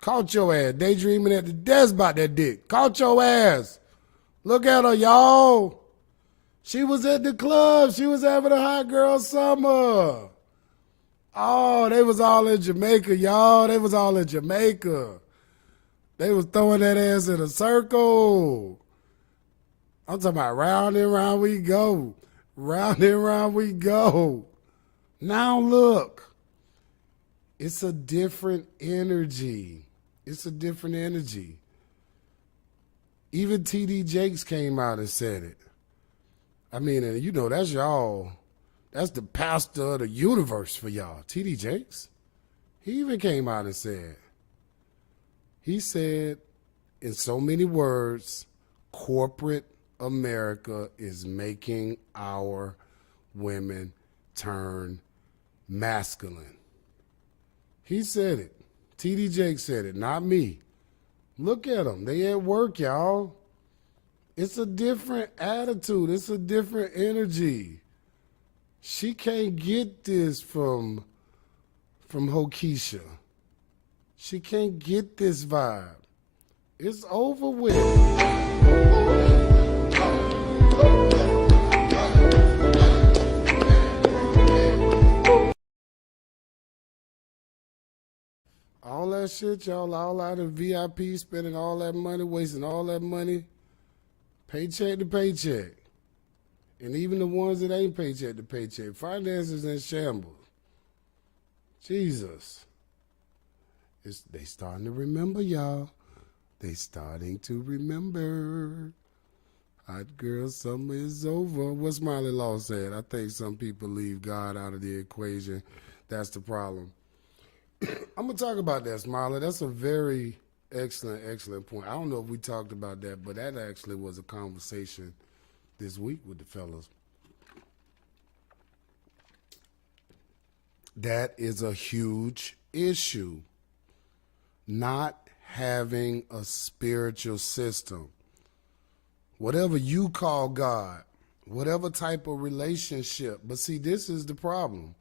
Caught your ass daydreaming at the desk about that dick. Caught your ass. Look at her, y'all. She was at the club. She was having a Hot Girl Summer. Oh, they was all in Jamaica, y'all. They was all in Jamaica. They was throwing that ass in a circle. I'm talking about round and round we go. Round and round we go. Now look. It's a different energy. It's a different energy. Even T.D. Jakes came out and said it. I mean, and you know, that's y'all. That's the pastor of the universe for y'all. T.D. Jakes. He even came out and said, he said in so many words, corporate America is making our women turn masculine. He said it. TD Jake said it, not me. Look at them. They at work, y'all. It's a different attitude. It's a different energy. She can't get this from Hokisha. She can't get this vibe. It's over with. All that shit, y'all, all out of VIP, spending all that money, wasting all that money, paycheck to paycheck. And even the ones that ain't paycheck to paycheck, finances in shambles. Jesus. They starting to remember, y'all. They starting to remember. Hot girl summer is over. What Smiley Law said, I think some people leave God out of the equation. That's the problem. I'm going to talk about that, Smiley. That's a very excellent point. I don't know if we talked about that, but that actually was a conversation this week with the fellas. That is a huge issue. Not having a spiritual system. Whatever you call God, whatever type of relationship. But see, this is the problem.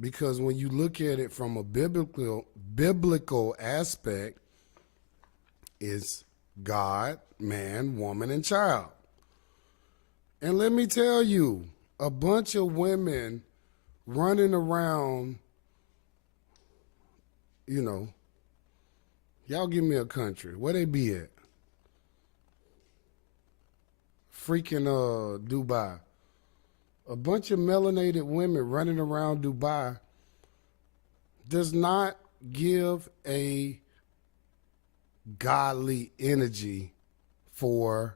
Because when you look at it from a biblical aspect, it's God, man, woman, and child. And let me tell you, a bunch of women running around, you know, y'all give me a country. Where they be at? Freaking Dubai. A bunch of melanated women running around Dubai does not give a godly energy for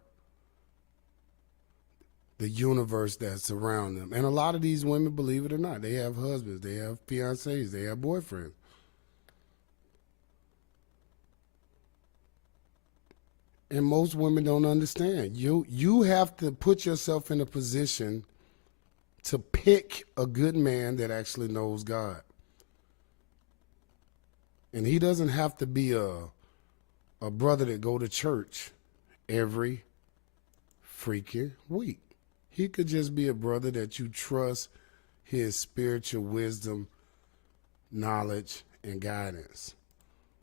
the universe that's around them. And a lot of these women, believe it or not, they have husbands, they have fiancés, they have boyfriends. And most women don't understand. You have to put yourself in a position to pick a good man that actually knows God. And he doesn't have to be a brother that go to church every freaking week. He could just be a brother that you trust his spiritual wisdom, knowledge, and guidance.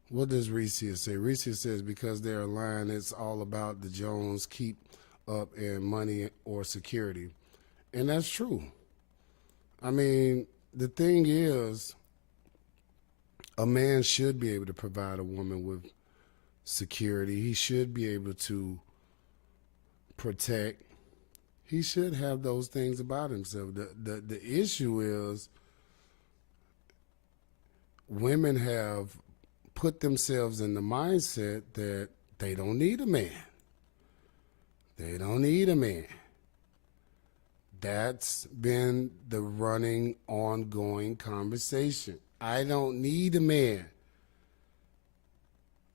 What does Recia say? Recia says because they're aligned, it's all about the Jones keep up and money or security. And that's true. I mean, the thing is, a man should be able to provide a woman with security. He should be able to protect. He should have those things about himself. The issue is women have put themselves in the mindset that they don't need a man. They don't need a man. That's been the running, ongoing conversation. I don't need a man.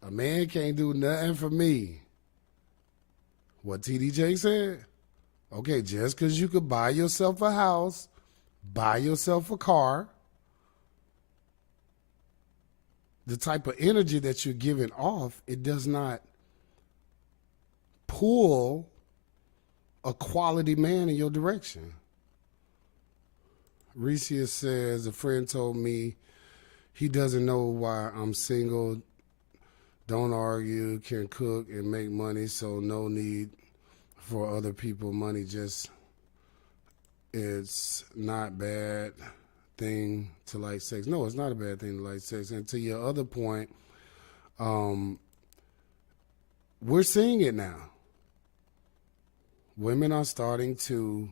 A man can't do nothing for me. What TDJ said? Okay, just because you could buy yourself a house, buy yourself a car, the type of energy that you're giving off, it does not pull a quality man in your direction. Recia says, a friend told me he doesn't know why I'm single, don't argue, can cook and make money, so no need for other people money. Just, it's not bad thing to like sex. No, it's not a bad thing to like sex. And to your other point, we're seeing it now. Women are starting to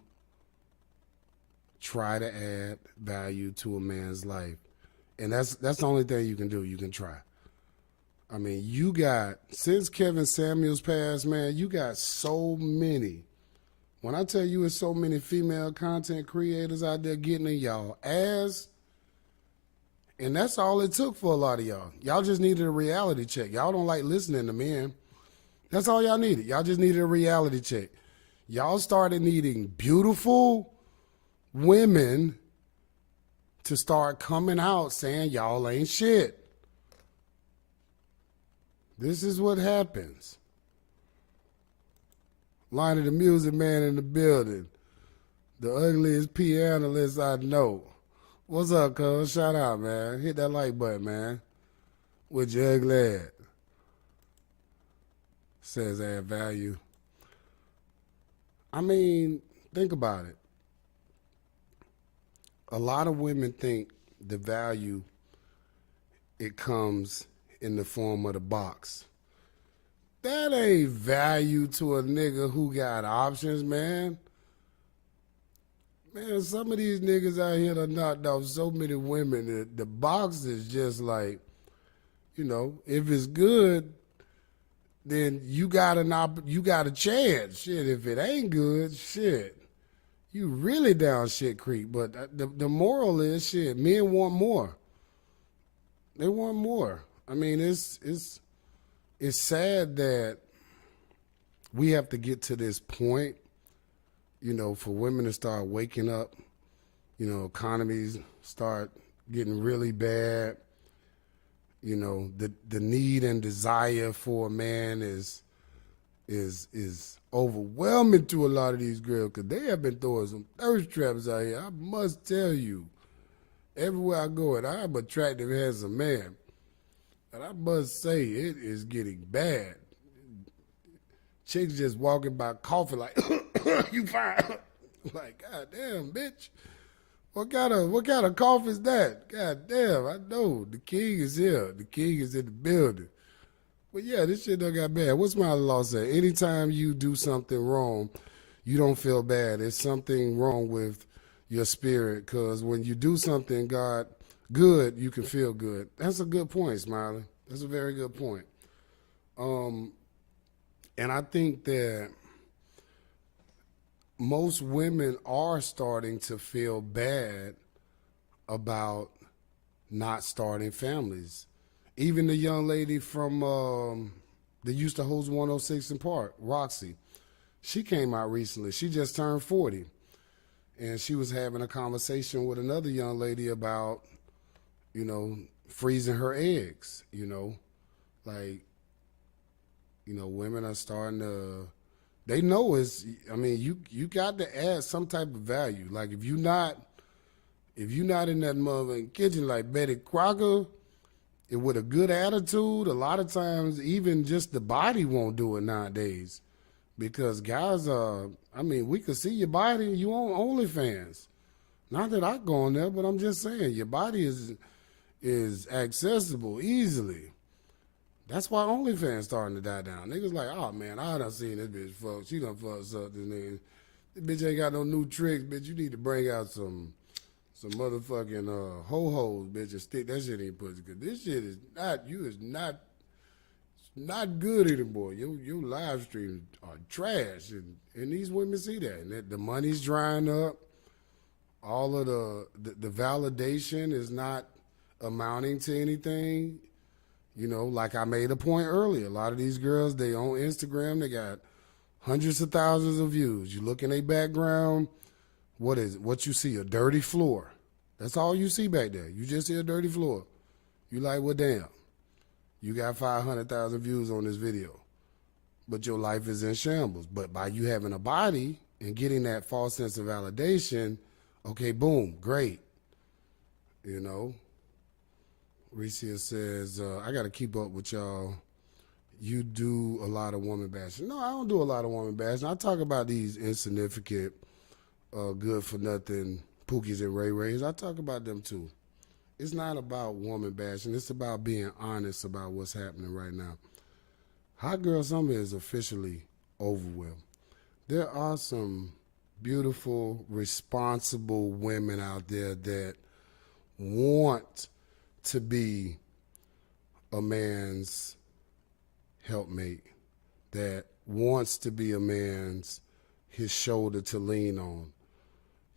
try to add value to a man's life. And that's the only thing you can do. You can try. I mean, you got, since Kevin Samuels passed, man, you got so many. When I tell you it's so many female content creators out there getting in y'all ass, and that's all it took for a lot of y'all. Y'all just needed a reality check. Y'all don't like listening to men. That's all y'all needed. Y'all just needed a reality check. Y'all started needing beautiful women to start coming out saying y'all ain't shit. This is what happens. Line of the Music Man in the building. The ugliest pianist I know. What's up, cuz? Shout out, man. Hit that like button, man. With your ugly ass. Says add value. I mean, think about it. A lot of women think the value, it comes in the form of the box. That ain't value to a nigga who got options, man. Man, some of these niggas out here done knocked off so many women that the box is just like, you know, if it's good, then you got a chance. Shit, if it ain't good, shit, you really down shit creek. But the moral is, shit, men want more. They want more. I mean, it's sad that we have to get to this point, you know, for women to start waking up. You know, economies start getting really bad. You know, the need and desire for a man is overwhelming to a lot of these girls, because they have been throwing some thirst traps out here. I must tell you, everywhere I go, and I'm attractive as a man, and I must say it is getting bad. Chicks just walking by coughing like, you fine. Like, goddamn, bitch. What kind of cough is that? God damn, I know. The king is here. The king is in the building. But yeah, this shit done got bad. What's my law say? Anytime you do something wrong, you don't feel bad. There's something wrong with your spirit, because when you do something good, you can feel good. That's a good point, Smiley. That's a very good point. And I think that most women are starting to feel bad about not starting families. Even the young lady from that used to host 106 in Park, Roxy, she came out recently. She just turned 40. And she was having a conversation with another young lady about, you know, freezing her eggs, you know. Like, you know, women are starting to, they know it's, I mean, you got to add some type of value. Like, if you're not in that motherfucking kitchen like Betty Crocker, with a good attitude, a lot of times even just the body won't do it nowadays. Because guys are, I mean, we could see your body, you on OnlyFans. Not that I go on there, but I'm just saying, your body is accessible easily. That's why OnlyFans starting to die down. Niggas like, oh man, I done seen this bitch fuck. She done fucked something. Nigga. This bitch ain't got no new tricks, bitch. You need to bring out some motherfucking ho-hos, bitch, and stick that shit in your pussy. Cause this shit is not good anymore. Your live streams are trash, and these women see that. And the money's drying up. All of the validation is not amounting to anything. You know, like I made a point earlier, a lot of these girls, they on Instagram, they got hundreds of thousands of views. You look in their background, what is it? What you see? A dirty floor. That's all you see back there. You just see a dirty floor. You like, well, damn. You got 500,000 views on this video, but your life is in shambles. But by you having a body and getting that false sense of validation, okay, boom, great. You know, Recia says, I got to keep up with y'all. You do a lot of woman bashing. No, I don't do a lot of woman bashing. I talk about these insignificant, good for nothing Pookies and Ray Rays. I talk about them too. It's not about woman bashing. It's about being honest about what's happening right now. Hot Girl Summer is officially over with. There are some beautiful, responsible women out there that want to be a man's helpmate, that wants to be a man's, his shoulder to lean on,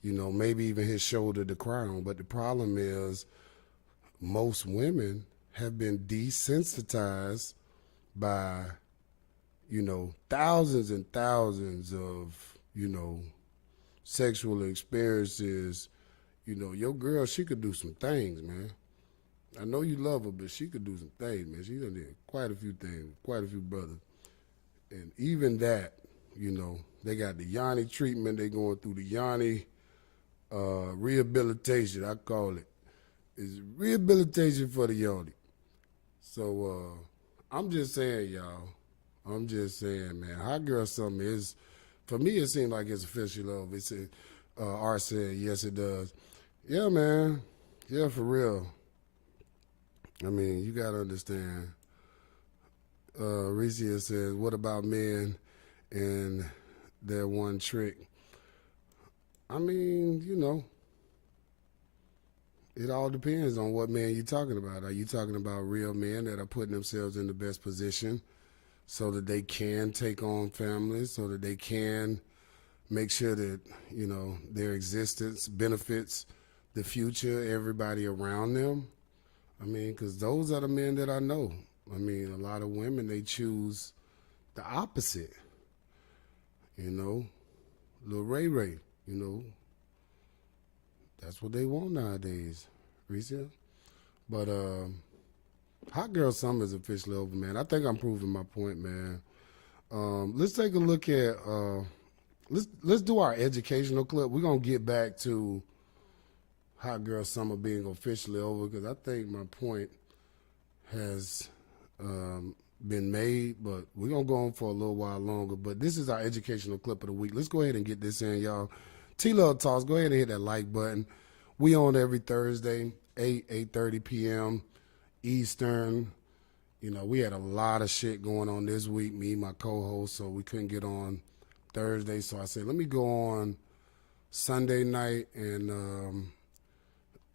you know, maybe even his shoulder to cry on. But the problem is most women have been desensitized by, you know, thousands and thousands of, you know, sexual experiences You know, your girl, she could do some things, man. I know you love her, but she could do some things, man. She done did quite a few things, quite a few brothers. And even that, you know, they got the Yanni treatment. They going through the Yanni rehabilitation, I call it. It's rehabilitation for the Yanni. So I'm just saying, y'all. I'm just saying, man. Hot Girl Summer is, for me, it seems like it's official over. It's Art said, yes, it does. Yeah, man. Yeah, for real. I mean, you got to understand. Ricia says, what about men and their one trick? I mean, you know, it all depends on what man you're talking about. Are you talking about real men that are putting themselves in the best position so that they can take on families, so that they can make sure that, you know, their existence benefits the future, everybody around them? I mean, because those are the men that I know. I mean, a lot of women, they choose the opposite. You know, Lil Ray Ray, you know, that's what they want nowadays, Reese. But Hot Girl Summer is officially over, man. I think I'm proving my point, man. Let's take a look at let's do our educational clip. We're gonna get back to Hot Girl Summer being officially over because I think my point has been made, but we're going to go on for a little while longer. But this is our educational clip of the week. Let's go ahead and get this in, y'all. T-Luv Talks, go ahead and hit that like button. We on every Thursday, 8:30 p.m. Eastern. You know, we had a lot of shit going on this week, me and my co-host, so we couldn't get on Thursday. So I said, let me go on Sunday night, and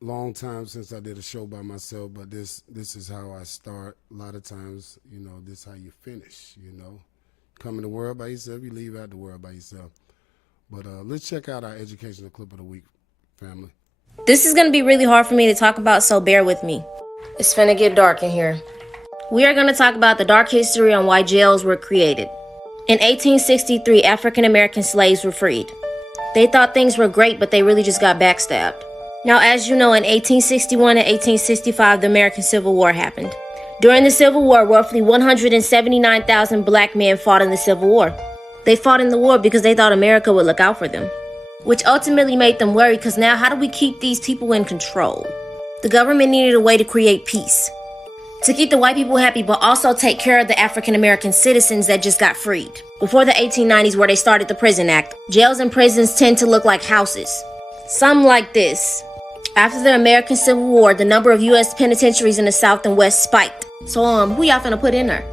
long time since I did a show by myself, but this is how I start. A lot of times, you know, this is how you finish, you know. Come in the world by yourself, you leave out the world by yourself. But let's check out our educational clip of the week, family. This is going to be really hard for me to talk about, so bear with me. It's finna get dark in here. We are going to talk about the dark history on why jails were created. In 1863, African American slaves were freed. They thought things were great, but they really just got backstabbed. Now, as you know, in 1861 and 1865, the American Civil War happened. During the Civil War, roughly 179,000 black men fought in the Civil War. They fought in the war because they thought America would look out for them, which ultimately made them worry because now how do we keep these people in control? The government needed a way to create peace, to keep the white people happy, but also take care of the African American citizens that just got freed. Before the 1890s, where they started the Prison Act, jails and prisons tend to look like houses. Some like this. After the American Civil War, the number of U.S. penitentiaries in the South and West spiked. So, who y'all finna put in there?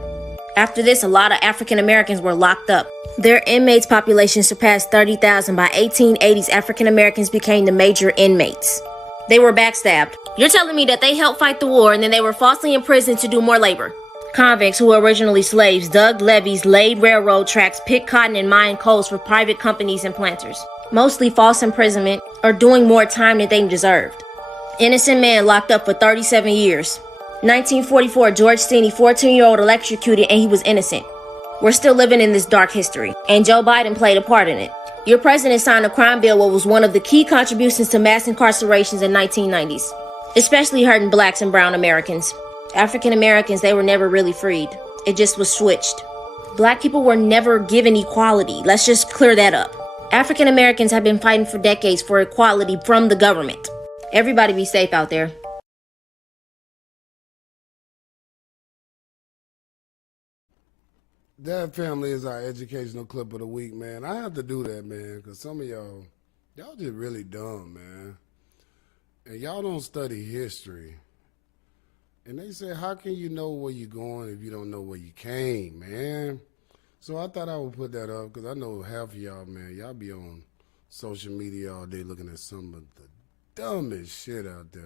After this, a lot of African Americans were locked up. Their inmates population surpassed 30,000. By 1880s, African Americans became the major inmates. They were backstabbed. You're telling me that they helped fight the war and then they were falsely imprisoned to do more labor? Convicts, who were originally slaves, dug levees, laid railroad tracks, picked cotton, and mined coals for private companies and planters. Mostly false imprisonment or doing more time than they deserved. Innocent man locked up for 37 years. 1944, George Steeny, 14-year-old, electrocuted, and he was innocent. We're still living in this dark history, and Joe Biden played a part in it. Your president signed a crime bill, what was one of the key contributions to mass incarcerations in 1990s, especially hurting blacks and brown Americans. African Americans, they were never really freed. It just was switched. Black people were never given equality. Let's just clear that up. African Americans have been fighting for decades for equality from the government. Everybody be safe out there. That, family, is our educational clip of the week, man. I have to do that, man, because some of y'all just really dumb, man. And y'all don't study history. And they say, how can you know where you're going if you don't know where you came, man? So I thought I would put that up because I know half of y'all, man, y'all be on social media all day looking at some of the dumbest shit out there.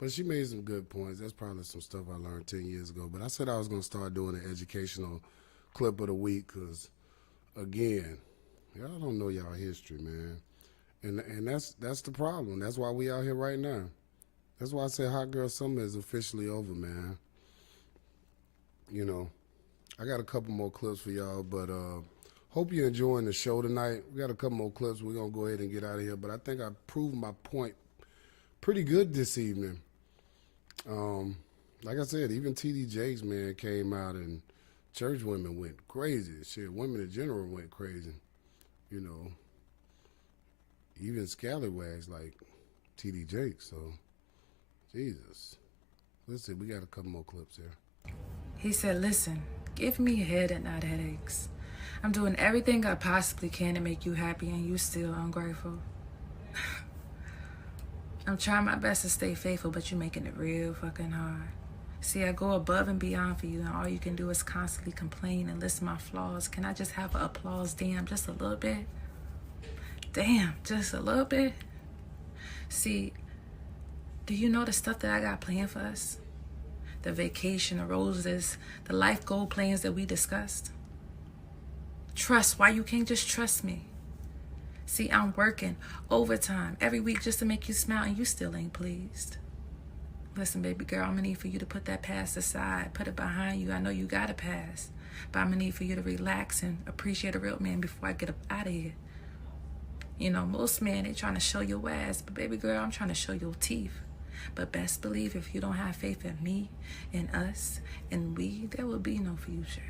But she made some good points. That's probably some stuff I learned 10 years ago. But I said I was going to start doing an educational clip of the week because, again, y'all don't know y'all history, man. And that's the problem. That's why we out here right now. That's why I say Hot Girl Summer is officially over, man. You know, I got a couple more clips for y'all, but hope you're enjoying the show tonight. We got a couple more clips. We're going to go ahead and get out of here. But I think I proved my point pretty good this evening. Like I said, even TD Jakes, man, came out and church women went crazy. Shit, women in general went crazy. You know, even scallywags like TD Jakes. So, Jesus. Listen, we got a couple more clips here. He said, listen, give me head and not headaches. I'm doing everything I possibly can to make you happy and you still ungrateful. I'm trying my best to stay faithful, but you're making it real fucking hard. See, I go above and beyond for you, and all you can do is constantly complain and list my flaws. Can I just have an applause? Damn, just a little bit? Damn, just a little bit? See, do you know the stuff that I got planned for us? The vacation, the roses, the life goal plans that we discussed. Trust, why you can't just trust me? See, I'm working overtime every week just to make you smile and you still ain't pleased. Listen, baby girl, I'm gonna need for you to put that past aside, put it behind you. I know you got a past, but I'm gonna need for you to relax and appreciate a real man before I get up out of here. You know, most men, they trying to show your ass, but baby girl, I'm trying to show your teeth. But best believe if you don't have faith in me, in us, and we, there will be no future.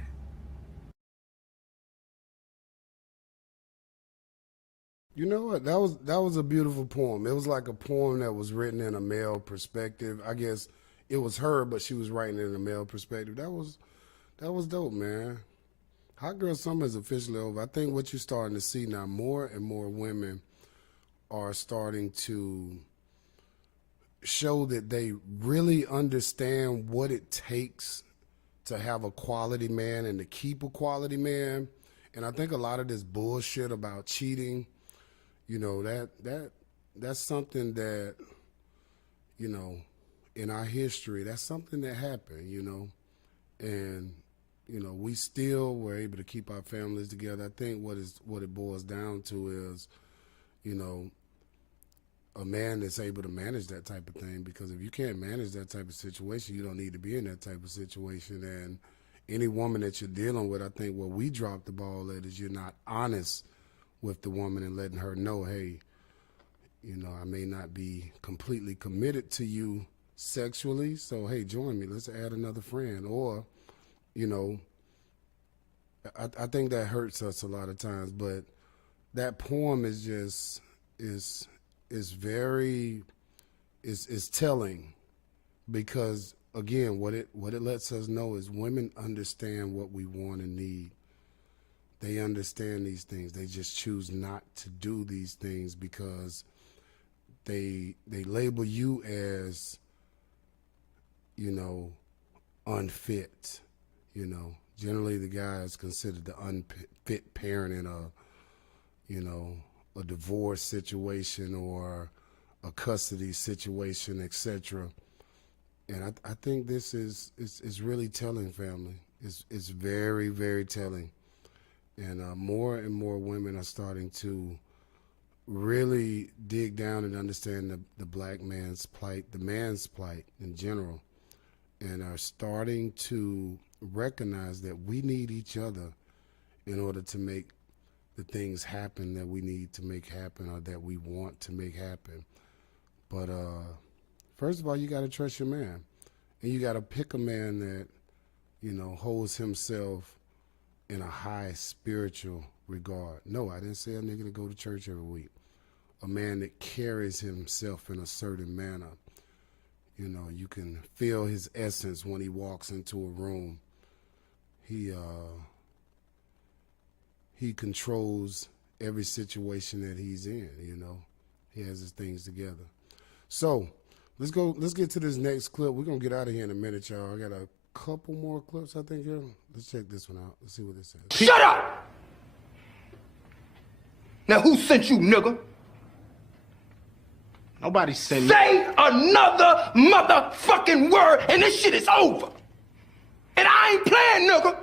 You know what? That was a beautiful poem. It was like a poem that was written in a male perspective. I guess it was her, but she was writing it in a male perspective. That was dope, man. Hot Girl Summer is officially over. I think what you're starting to see now, more and more women are starting to show that they really understand what it takes to have a quality man and to keep a quality man. And I think a lot of this bullshit about cheating, you know, that's something that, you know, in our history, that's something that happened, you know. And, you know, we still were able to keep our families together. I think what it boils down to is, you know, a man that's able to manage that type of thing, because if you can't manage that type of situation, you don't need to be in that type of situation. And any woman that you're dealing with, I think where we drop the ball at is you're not honest with the woman and letting her know, hey, you know, I may not be completely committed to you sexually, so hey, join me, let's add another friend. Or, you know, I think that hurts us a lot of times, but that poem is just is very telling, because again, what it lets us know is women understand what we want and need. They understand these things. They just choose not to do these things because they label you as, you know, unfit. You know, generally the guy is considered the unfit parent in you know, a divorce situation or a custody situation, etc. And I think this is really telling, family. It's very, very telling. And more and more women are starting to really dig down and understand the black man's plight, the man's plight in general, and are starting to recognize that we need each other in order to make the things happen that we need to make happen or that we want to make happen. But first of all, you got to trust your man. And you got to pick a man that, you know, holds himself in a high spiritual regard. No, I didn't say a nigga to go to church every week. A man that carries himself in a certain manner. You know, you can feel his essence when he walks into a room. He controls every situation that he's in, you know. He has his things together. So, let's get to this next clip. We're going to get out of here in a minute, y'all. I got a couple more clips, I think, here. Let's check this one out. Let's see what it says. Shut up! Now who sent you, nigga? Nobody sent me. Say another motherfucking word and this shit is over. And I ain't playing, nigga.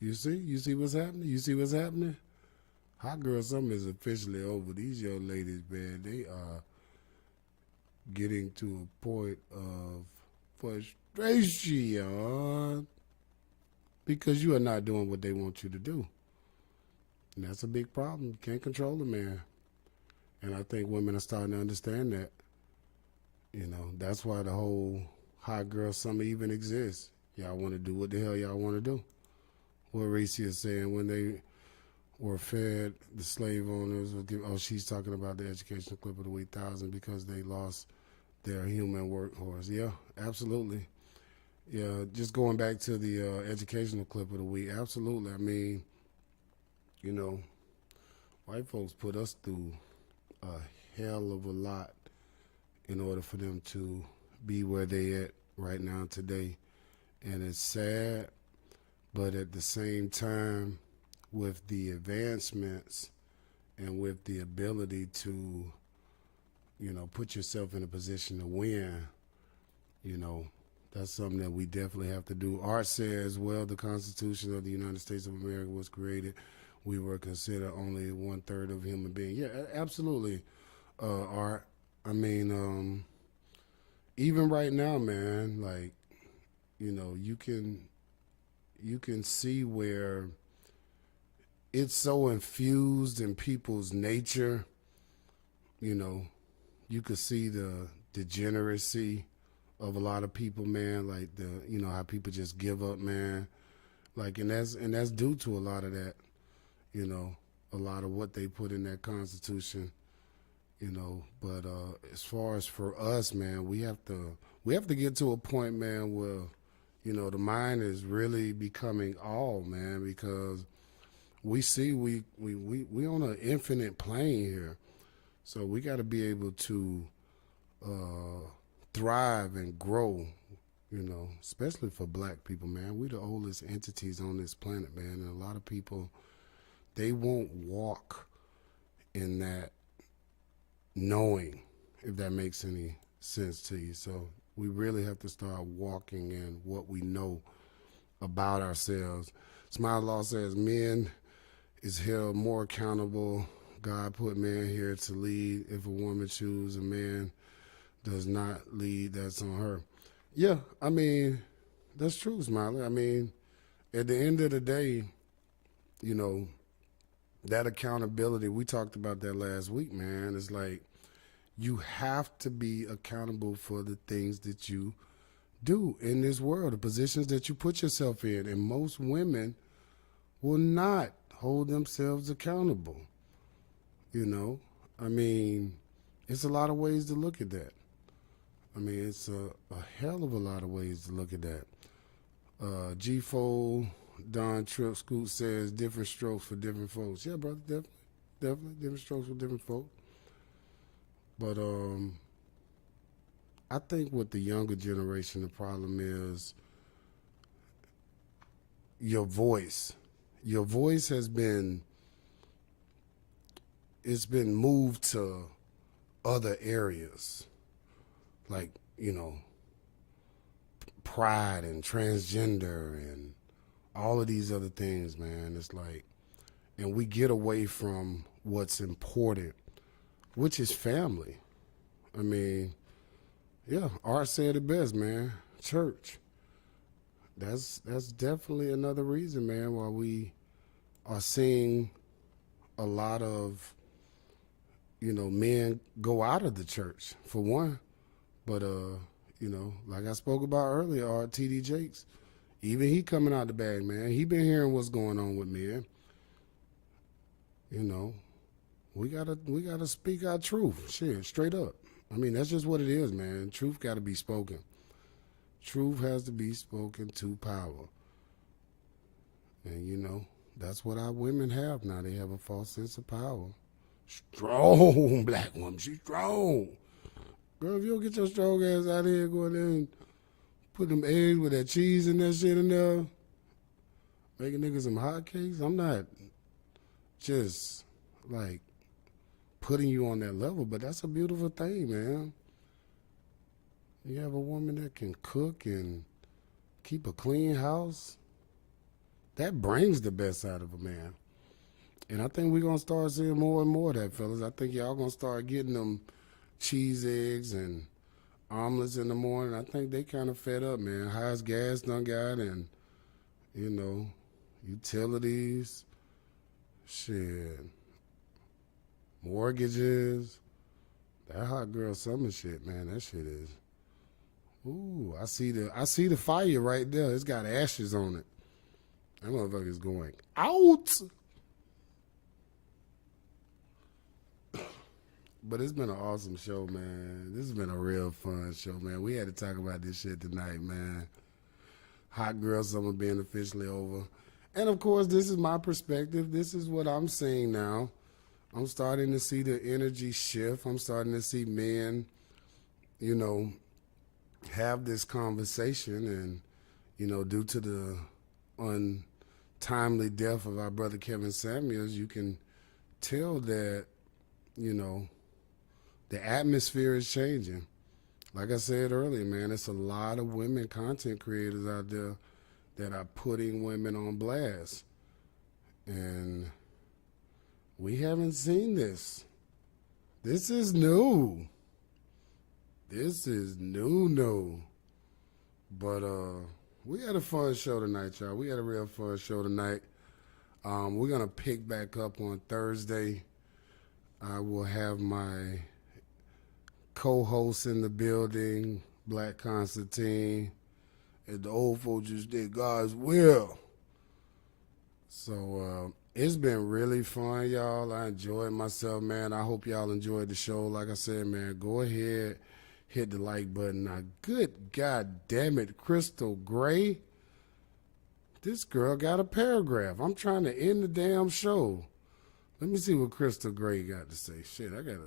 You see what's happening? You see what's happening? Hot Girl Summer is officially over. These young ladies, man, they are getting to a point of frustration because you are not doing what they want you to do. And that's a big problem. You can't control a man. And I think women are starting to understand that. You know, that's why the whole hot girl summer even exists. Y'all want to do what the hell y'all want to do. What Reese is saying, when they were fed, the slave owners would give, oh, she's talking about the educational clip of the week, 1,000 because they lost their human workhorse. Yeah, absolutely. Yeah, just going back to the educational clip of the week, absolutely. I mean, you know, white folks put us through a hell of a lot in order for them to be where they at right now today. And it's sad, but at the same time, with the advancements and with the ability to, you know, put yourself in a position to win, you know, that's something that we definitely have to do. Art says, well, the Constitution of the United States of America was created. We were considered only 1/3 of human beings. Yeah, absolutely, Art. I mean, even right now, man, like, you know, you can see where it's so infused in people's nature. You know, you could see the degeneracy of a lot of people, man, like you know, how people just give up, man. Like, and that's due to a lot of that, you know, a lot of what they put in that Constitution, you know. But as far as for us, man, we have to get to a point, man, where, you know, the mind is really becoming all, man, because we see we on an infinite plane here. So we got to be able to thrive and grow, you know, especially for black people, man. We the oldest entities on this planet, man. And a lot of people, they won't walk in that knowing, if that makes any sense to you. So we really have to start walking in what we know about ourselves. Smile Law says men is held more accountable. God put man here to lead. If a woman chooses a man does not lead, that's on her. Yeah, I mean, that's true, Smiley. I mean, at the end of the day, you know, that accountability, we talked about that last week, man. It's like you have to be accountable for the things that you do in this world, the positions that you put yourself in. And most women will not hold themselves accountable. You know, I mean, it's a lot of ways to look at that. I mean, it's a hell of a lot of ways to look at that. G-Fold, Don Tripp Scoot says different strokes for different folks. Yeah, brother, definitely different strokes for different folks. But I think with the younger generation, the problem is your voice. Your voice has been, it's been moved to other areas, like, you know, pride and transgender and all of these other things, man. It's like, and we get away from what's important, which is family. I mean, yeah, Art said it best, man. Church. That's definitely another reason, man, why we are seeing a lot of, you know, men go out of the church, for one. But, you know, like I spoke about earlier, Art, TD Jakes, even he coming out the bag, man. He been hearing what's going on with men. You know, we gotta speak our truth, shit, straight up. I mean, that's just what it is, man. Truth got to be spoken. Truth has to be spoken to power. And, you know, that's what our women have now. They have a false sense of power. Strong black woman. She's strong. Girl, if you don't get your strong ass out here going there and put them eggs with that cheese and that shit in there, making niggas some hotcakes, I'm not just, like, putting you on that level, but that's a beautiful thing, man. You have a woman that can cook and keep a clean house. That brings the best out of a man. And I think we're going to start seeing more and more of that, fellas. I think y'all going to start getting them cheese eggs and omelets in the morning. I think they kind of fed up, man. Highest gas done got and, you know, utilities. Shit. Mortgages. That hot girl summer shit, man. That shit is. Ooh, I see the fire right there. It's got ashes on it. That motherfucker's going out. But it's been an awesome show, man. This has been a real fun show, man. We had to talk about this shit tonight, man. Hot girl summer being officially over. And of course, this is my perspective. This is what I'm seeing now. I'm starting to see the energy shift. I'm starting to see men, you know, have this conversation. And, you know, due to the untimely death of our brother Kevin Samuels, you can tell that, you know, the atmosphere is changing. Like I said earlier, man, it's a lot of women content creators out there that are putting women on blast. And we haven't seen this. This is new. This is new. But we had a fun show tonight, y'all. We had a real fun show tonight. We're going to pick back up on Thursday. I will have my co-host in the building, Black Constantine, and the old folks just did God's will. So it's been really fun, y'all. I enjoyed myself, man. I hope y'all enjoyed the show. Like I said, man, go ahead, hit the like button. Now, good God damn it, Crystal Gray. This girl got a paragraph. I'm trying to end the damn show. Let me see what Crystal Gray got to say. Shit, I gotta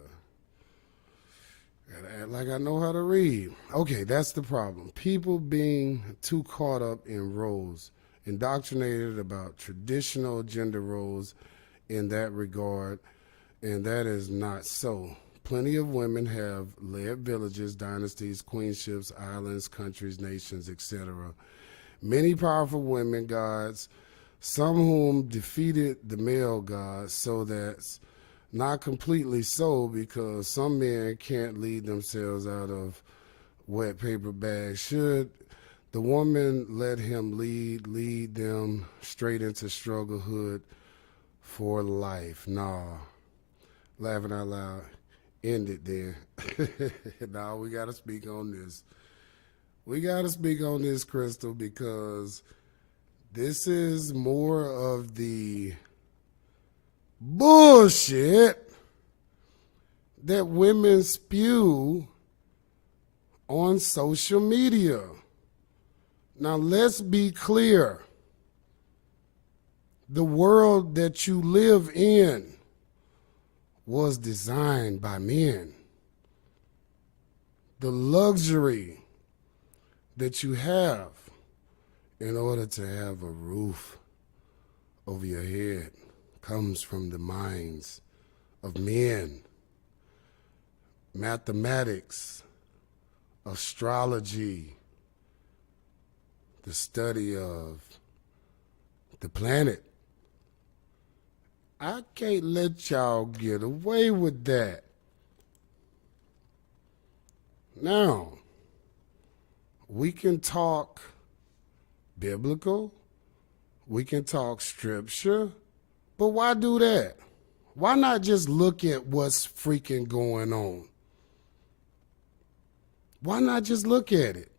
act like I know how to read. Okay, that's the problem. People being too caught up in roles, indoctrinated about traditional gender roles in that regard, and that is not so. Plenty of women have led villages, dynasties, queenships, islands, countries, nations, etc. Many powerful women gods, some whom defeated the male gods, so that's not completely so, because some men can't lead themselves out of wet paper bags. Should the woman let him lead them straight into strugglehood for life? Nah. Laughing out loud. End it there. Nah, we got to speak on this. We got to speak on this, Crystal, because this is more of the bullshit that women spew on social media. Now, let's be clear. The world that you live in was designed by men. The luxury that you have in order to have a roof over your head comes from the minds of men. Mathematics, astrology, the study of the planet. I can't let y'all get away with that. Now, we can talk biblical, we can talk scripture, but why do that? Why not just look at what's freaking going on? Why not just look at it?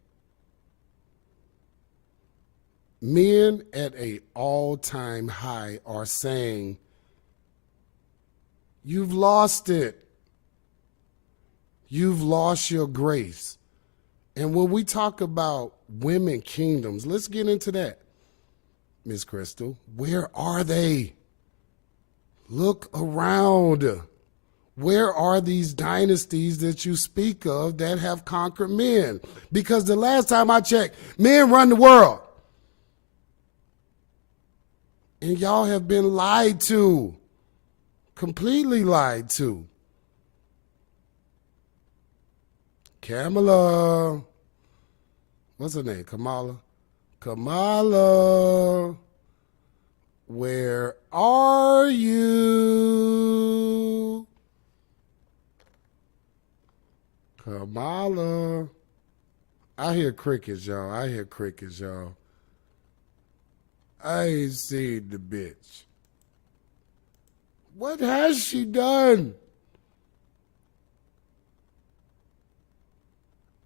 Men at an all-time high are saying, you've lost it. You've lost your grace. And when we talk about women kingdoms, let's get into that, Miss Crystal. Where are they? Look around. Where are these dynasties that you speak of that have conquered men? Because the last time I checked, men run the world. And y'all have been lied to. Completely lied to. Kamala. What's her name? Kamala. Kamala. Where are you? Kamala. I hear crickets, y'all. I hear crickets, y'all. I ain't seen the bitch. What has she done?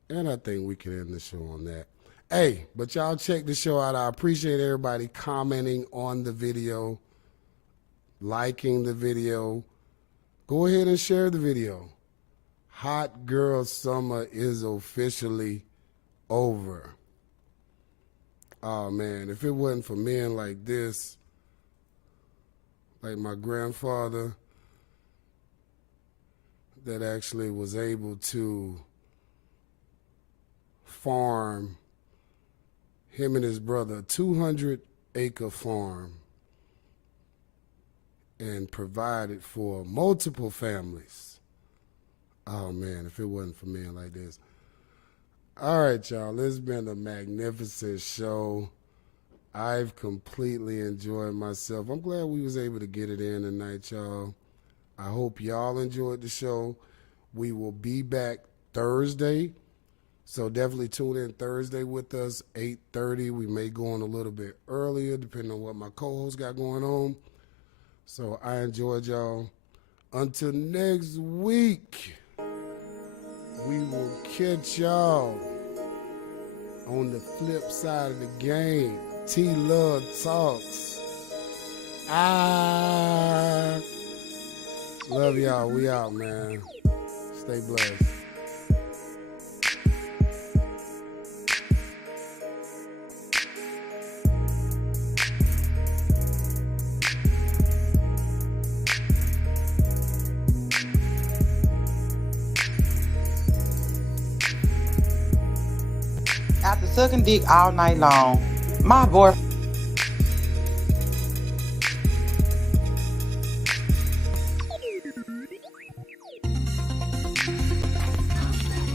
And I think we can end the show on that. Hey, but y'all check the show out. I appreciate everybody commenting on the video, liking the video. Go ahead and share the video. Hot Girl Summer is officially over. Oh, man, if it wasn't for men like this, like my grandfather, that actually was able to farm, him and his brother, a 200-acre farm, and provided for multiple families. Oh, man, if it wasn't for men like this. All right, y'all, it's been a magnificent show. I've completely enjoyed myself. I'm glad we was able to get it in tonight, y'all. I hope y'all enjoyed the show. We will be back Thursday, so definitely tune in Thursday with us, 8:30. We may go on a little bit earlier, depending on what my co-host got going on. So I enjoyed y'all. Until next week, we will catch y'all on the flip side of the game. T-Luv talks. Love y'all. We out, man. Stay blessed. After sucking dick all night long, my boyfriend.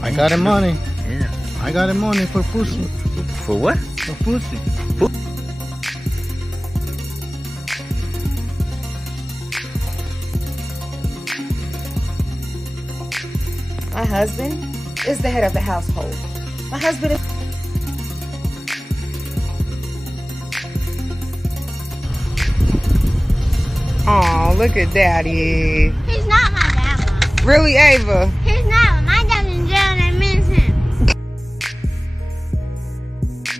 I got him money. Yeah. I got him money for pussy. For what? For pussy. My husband is the head of the household. My husband is... Oh, look at Daddy. He's not my dad. Really, Ava? He's not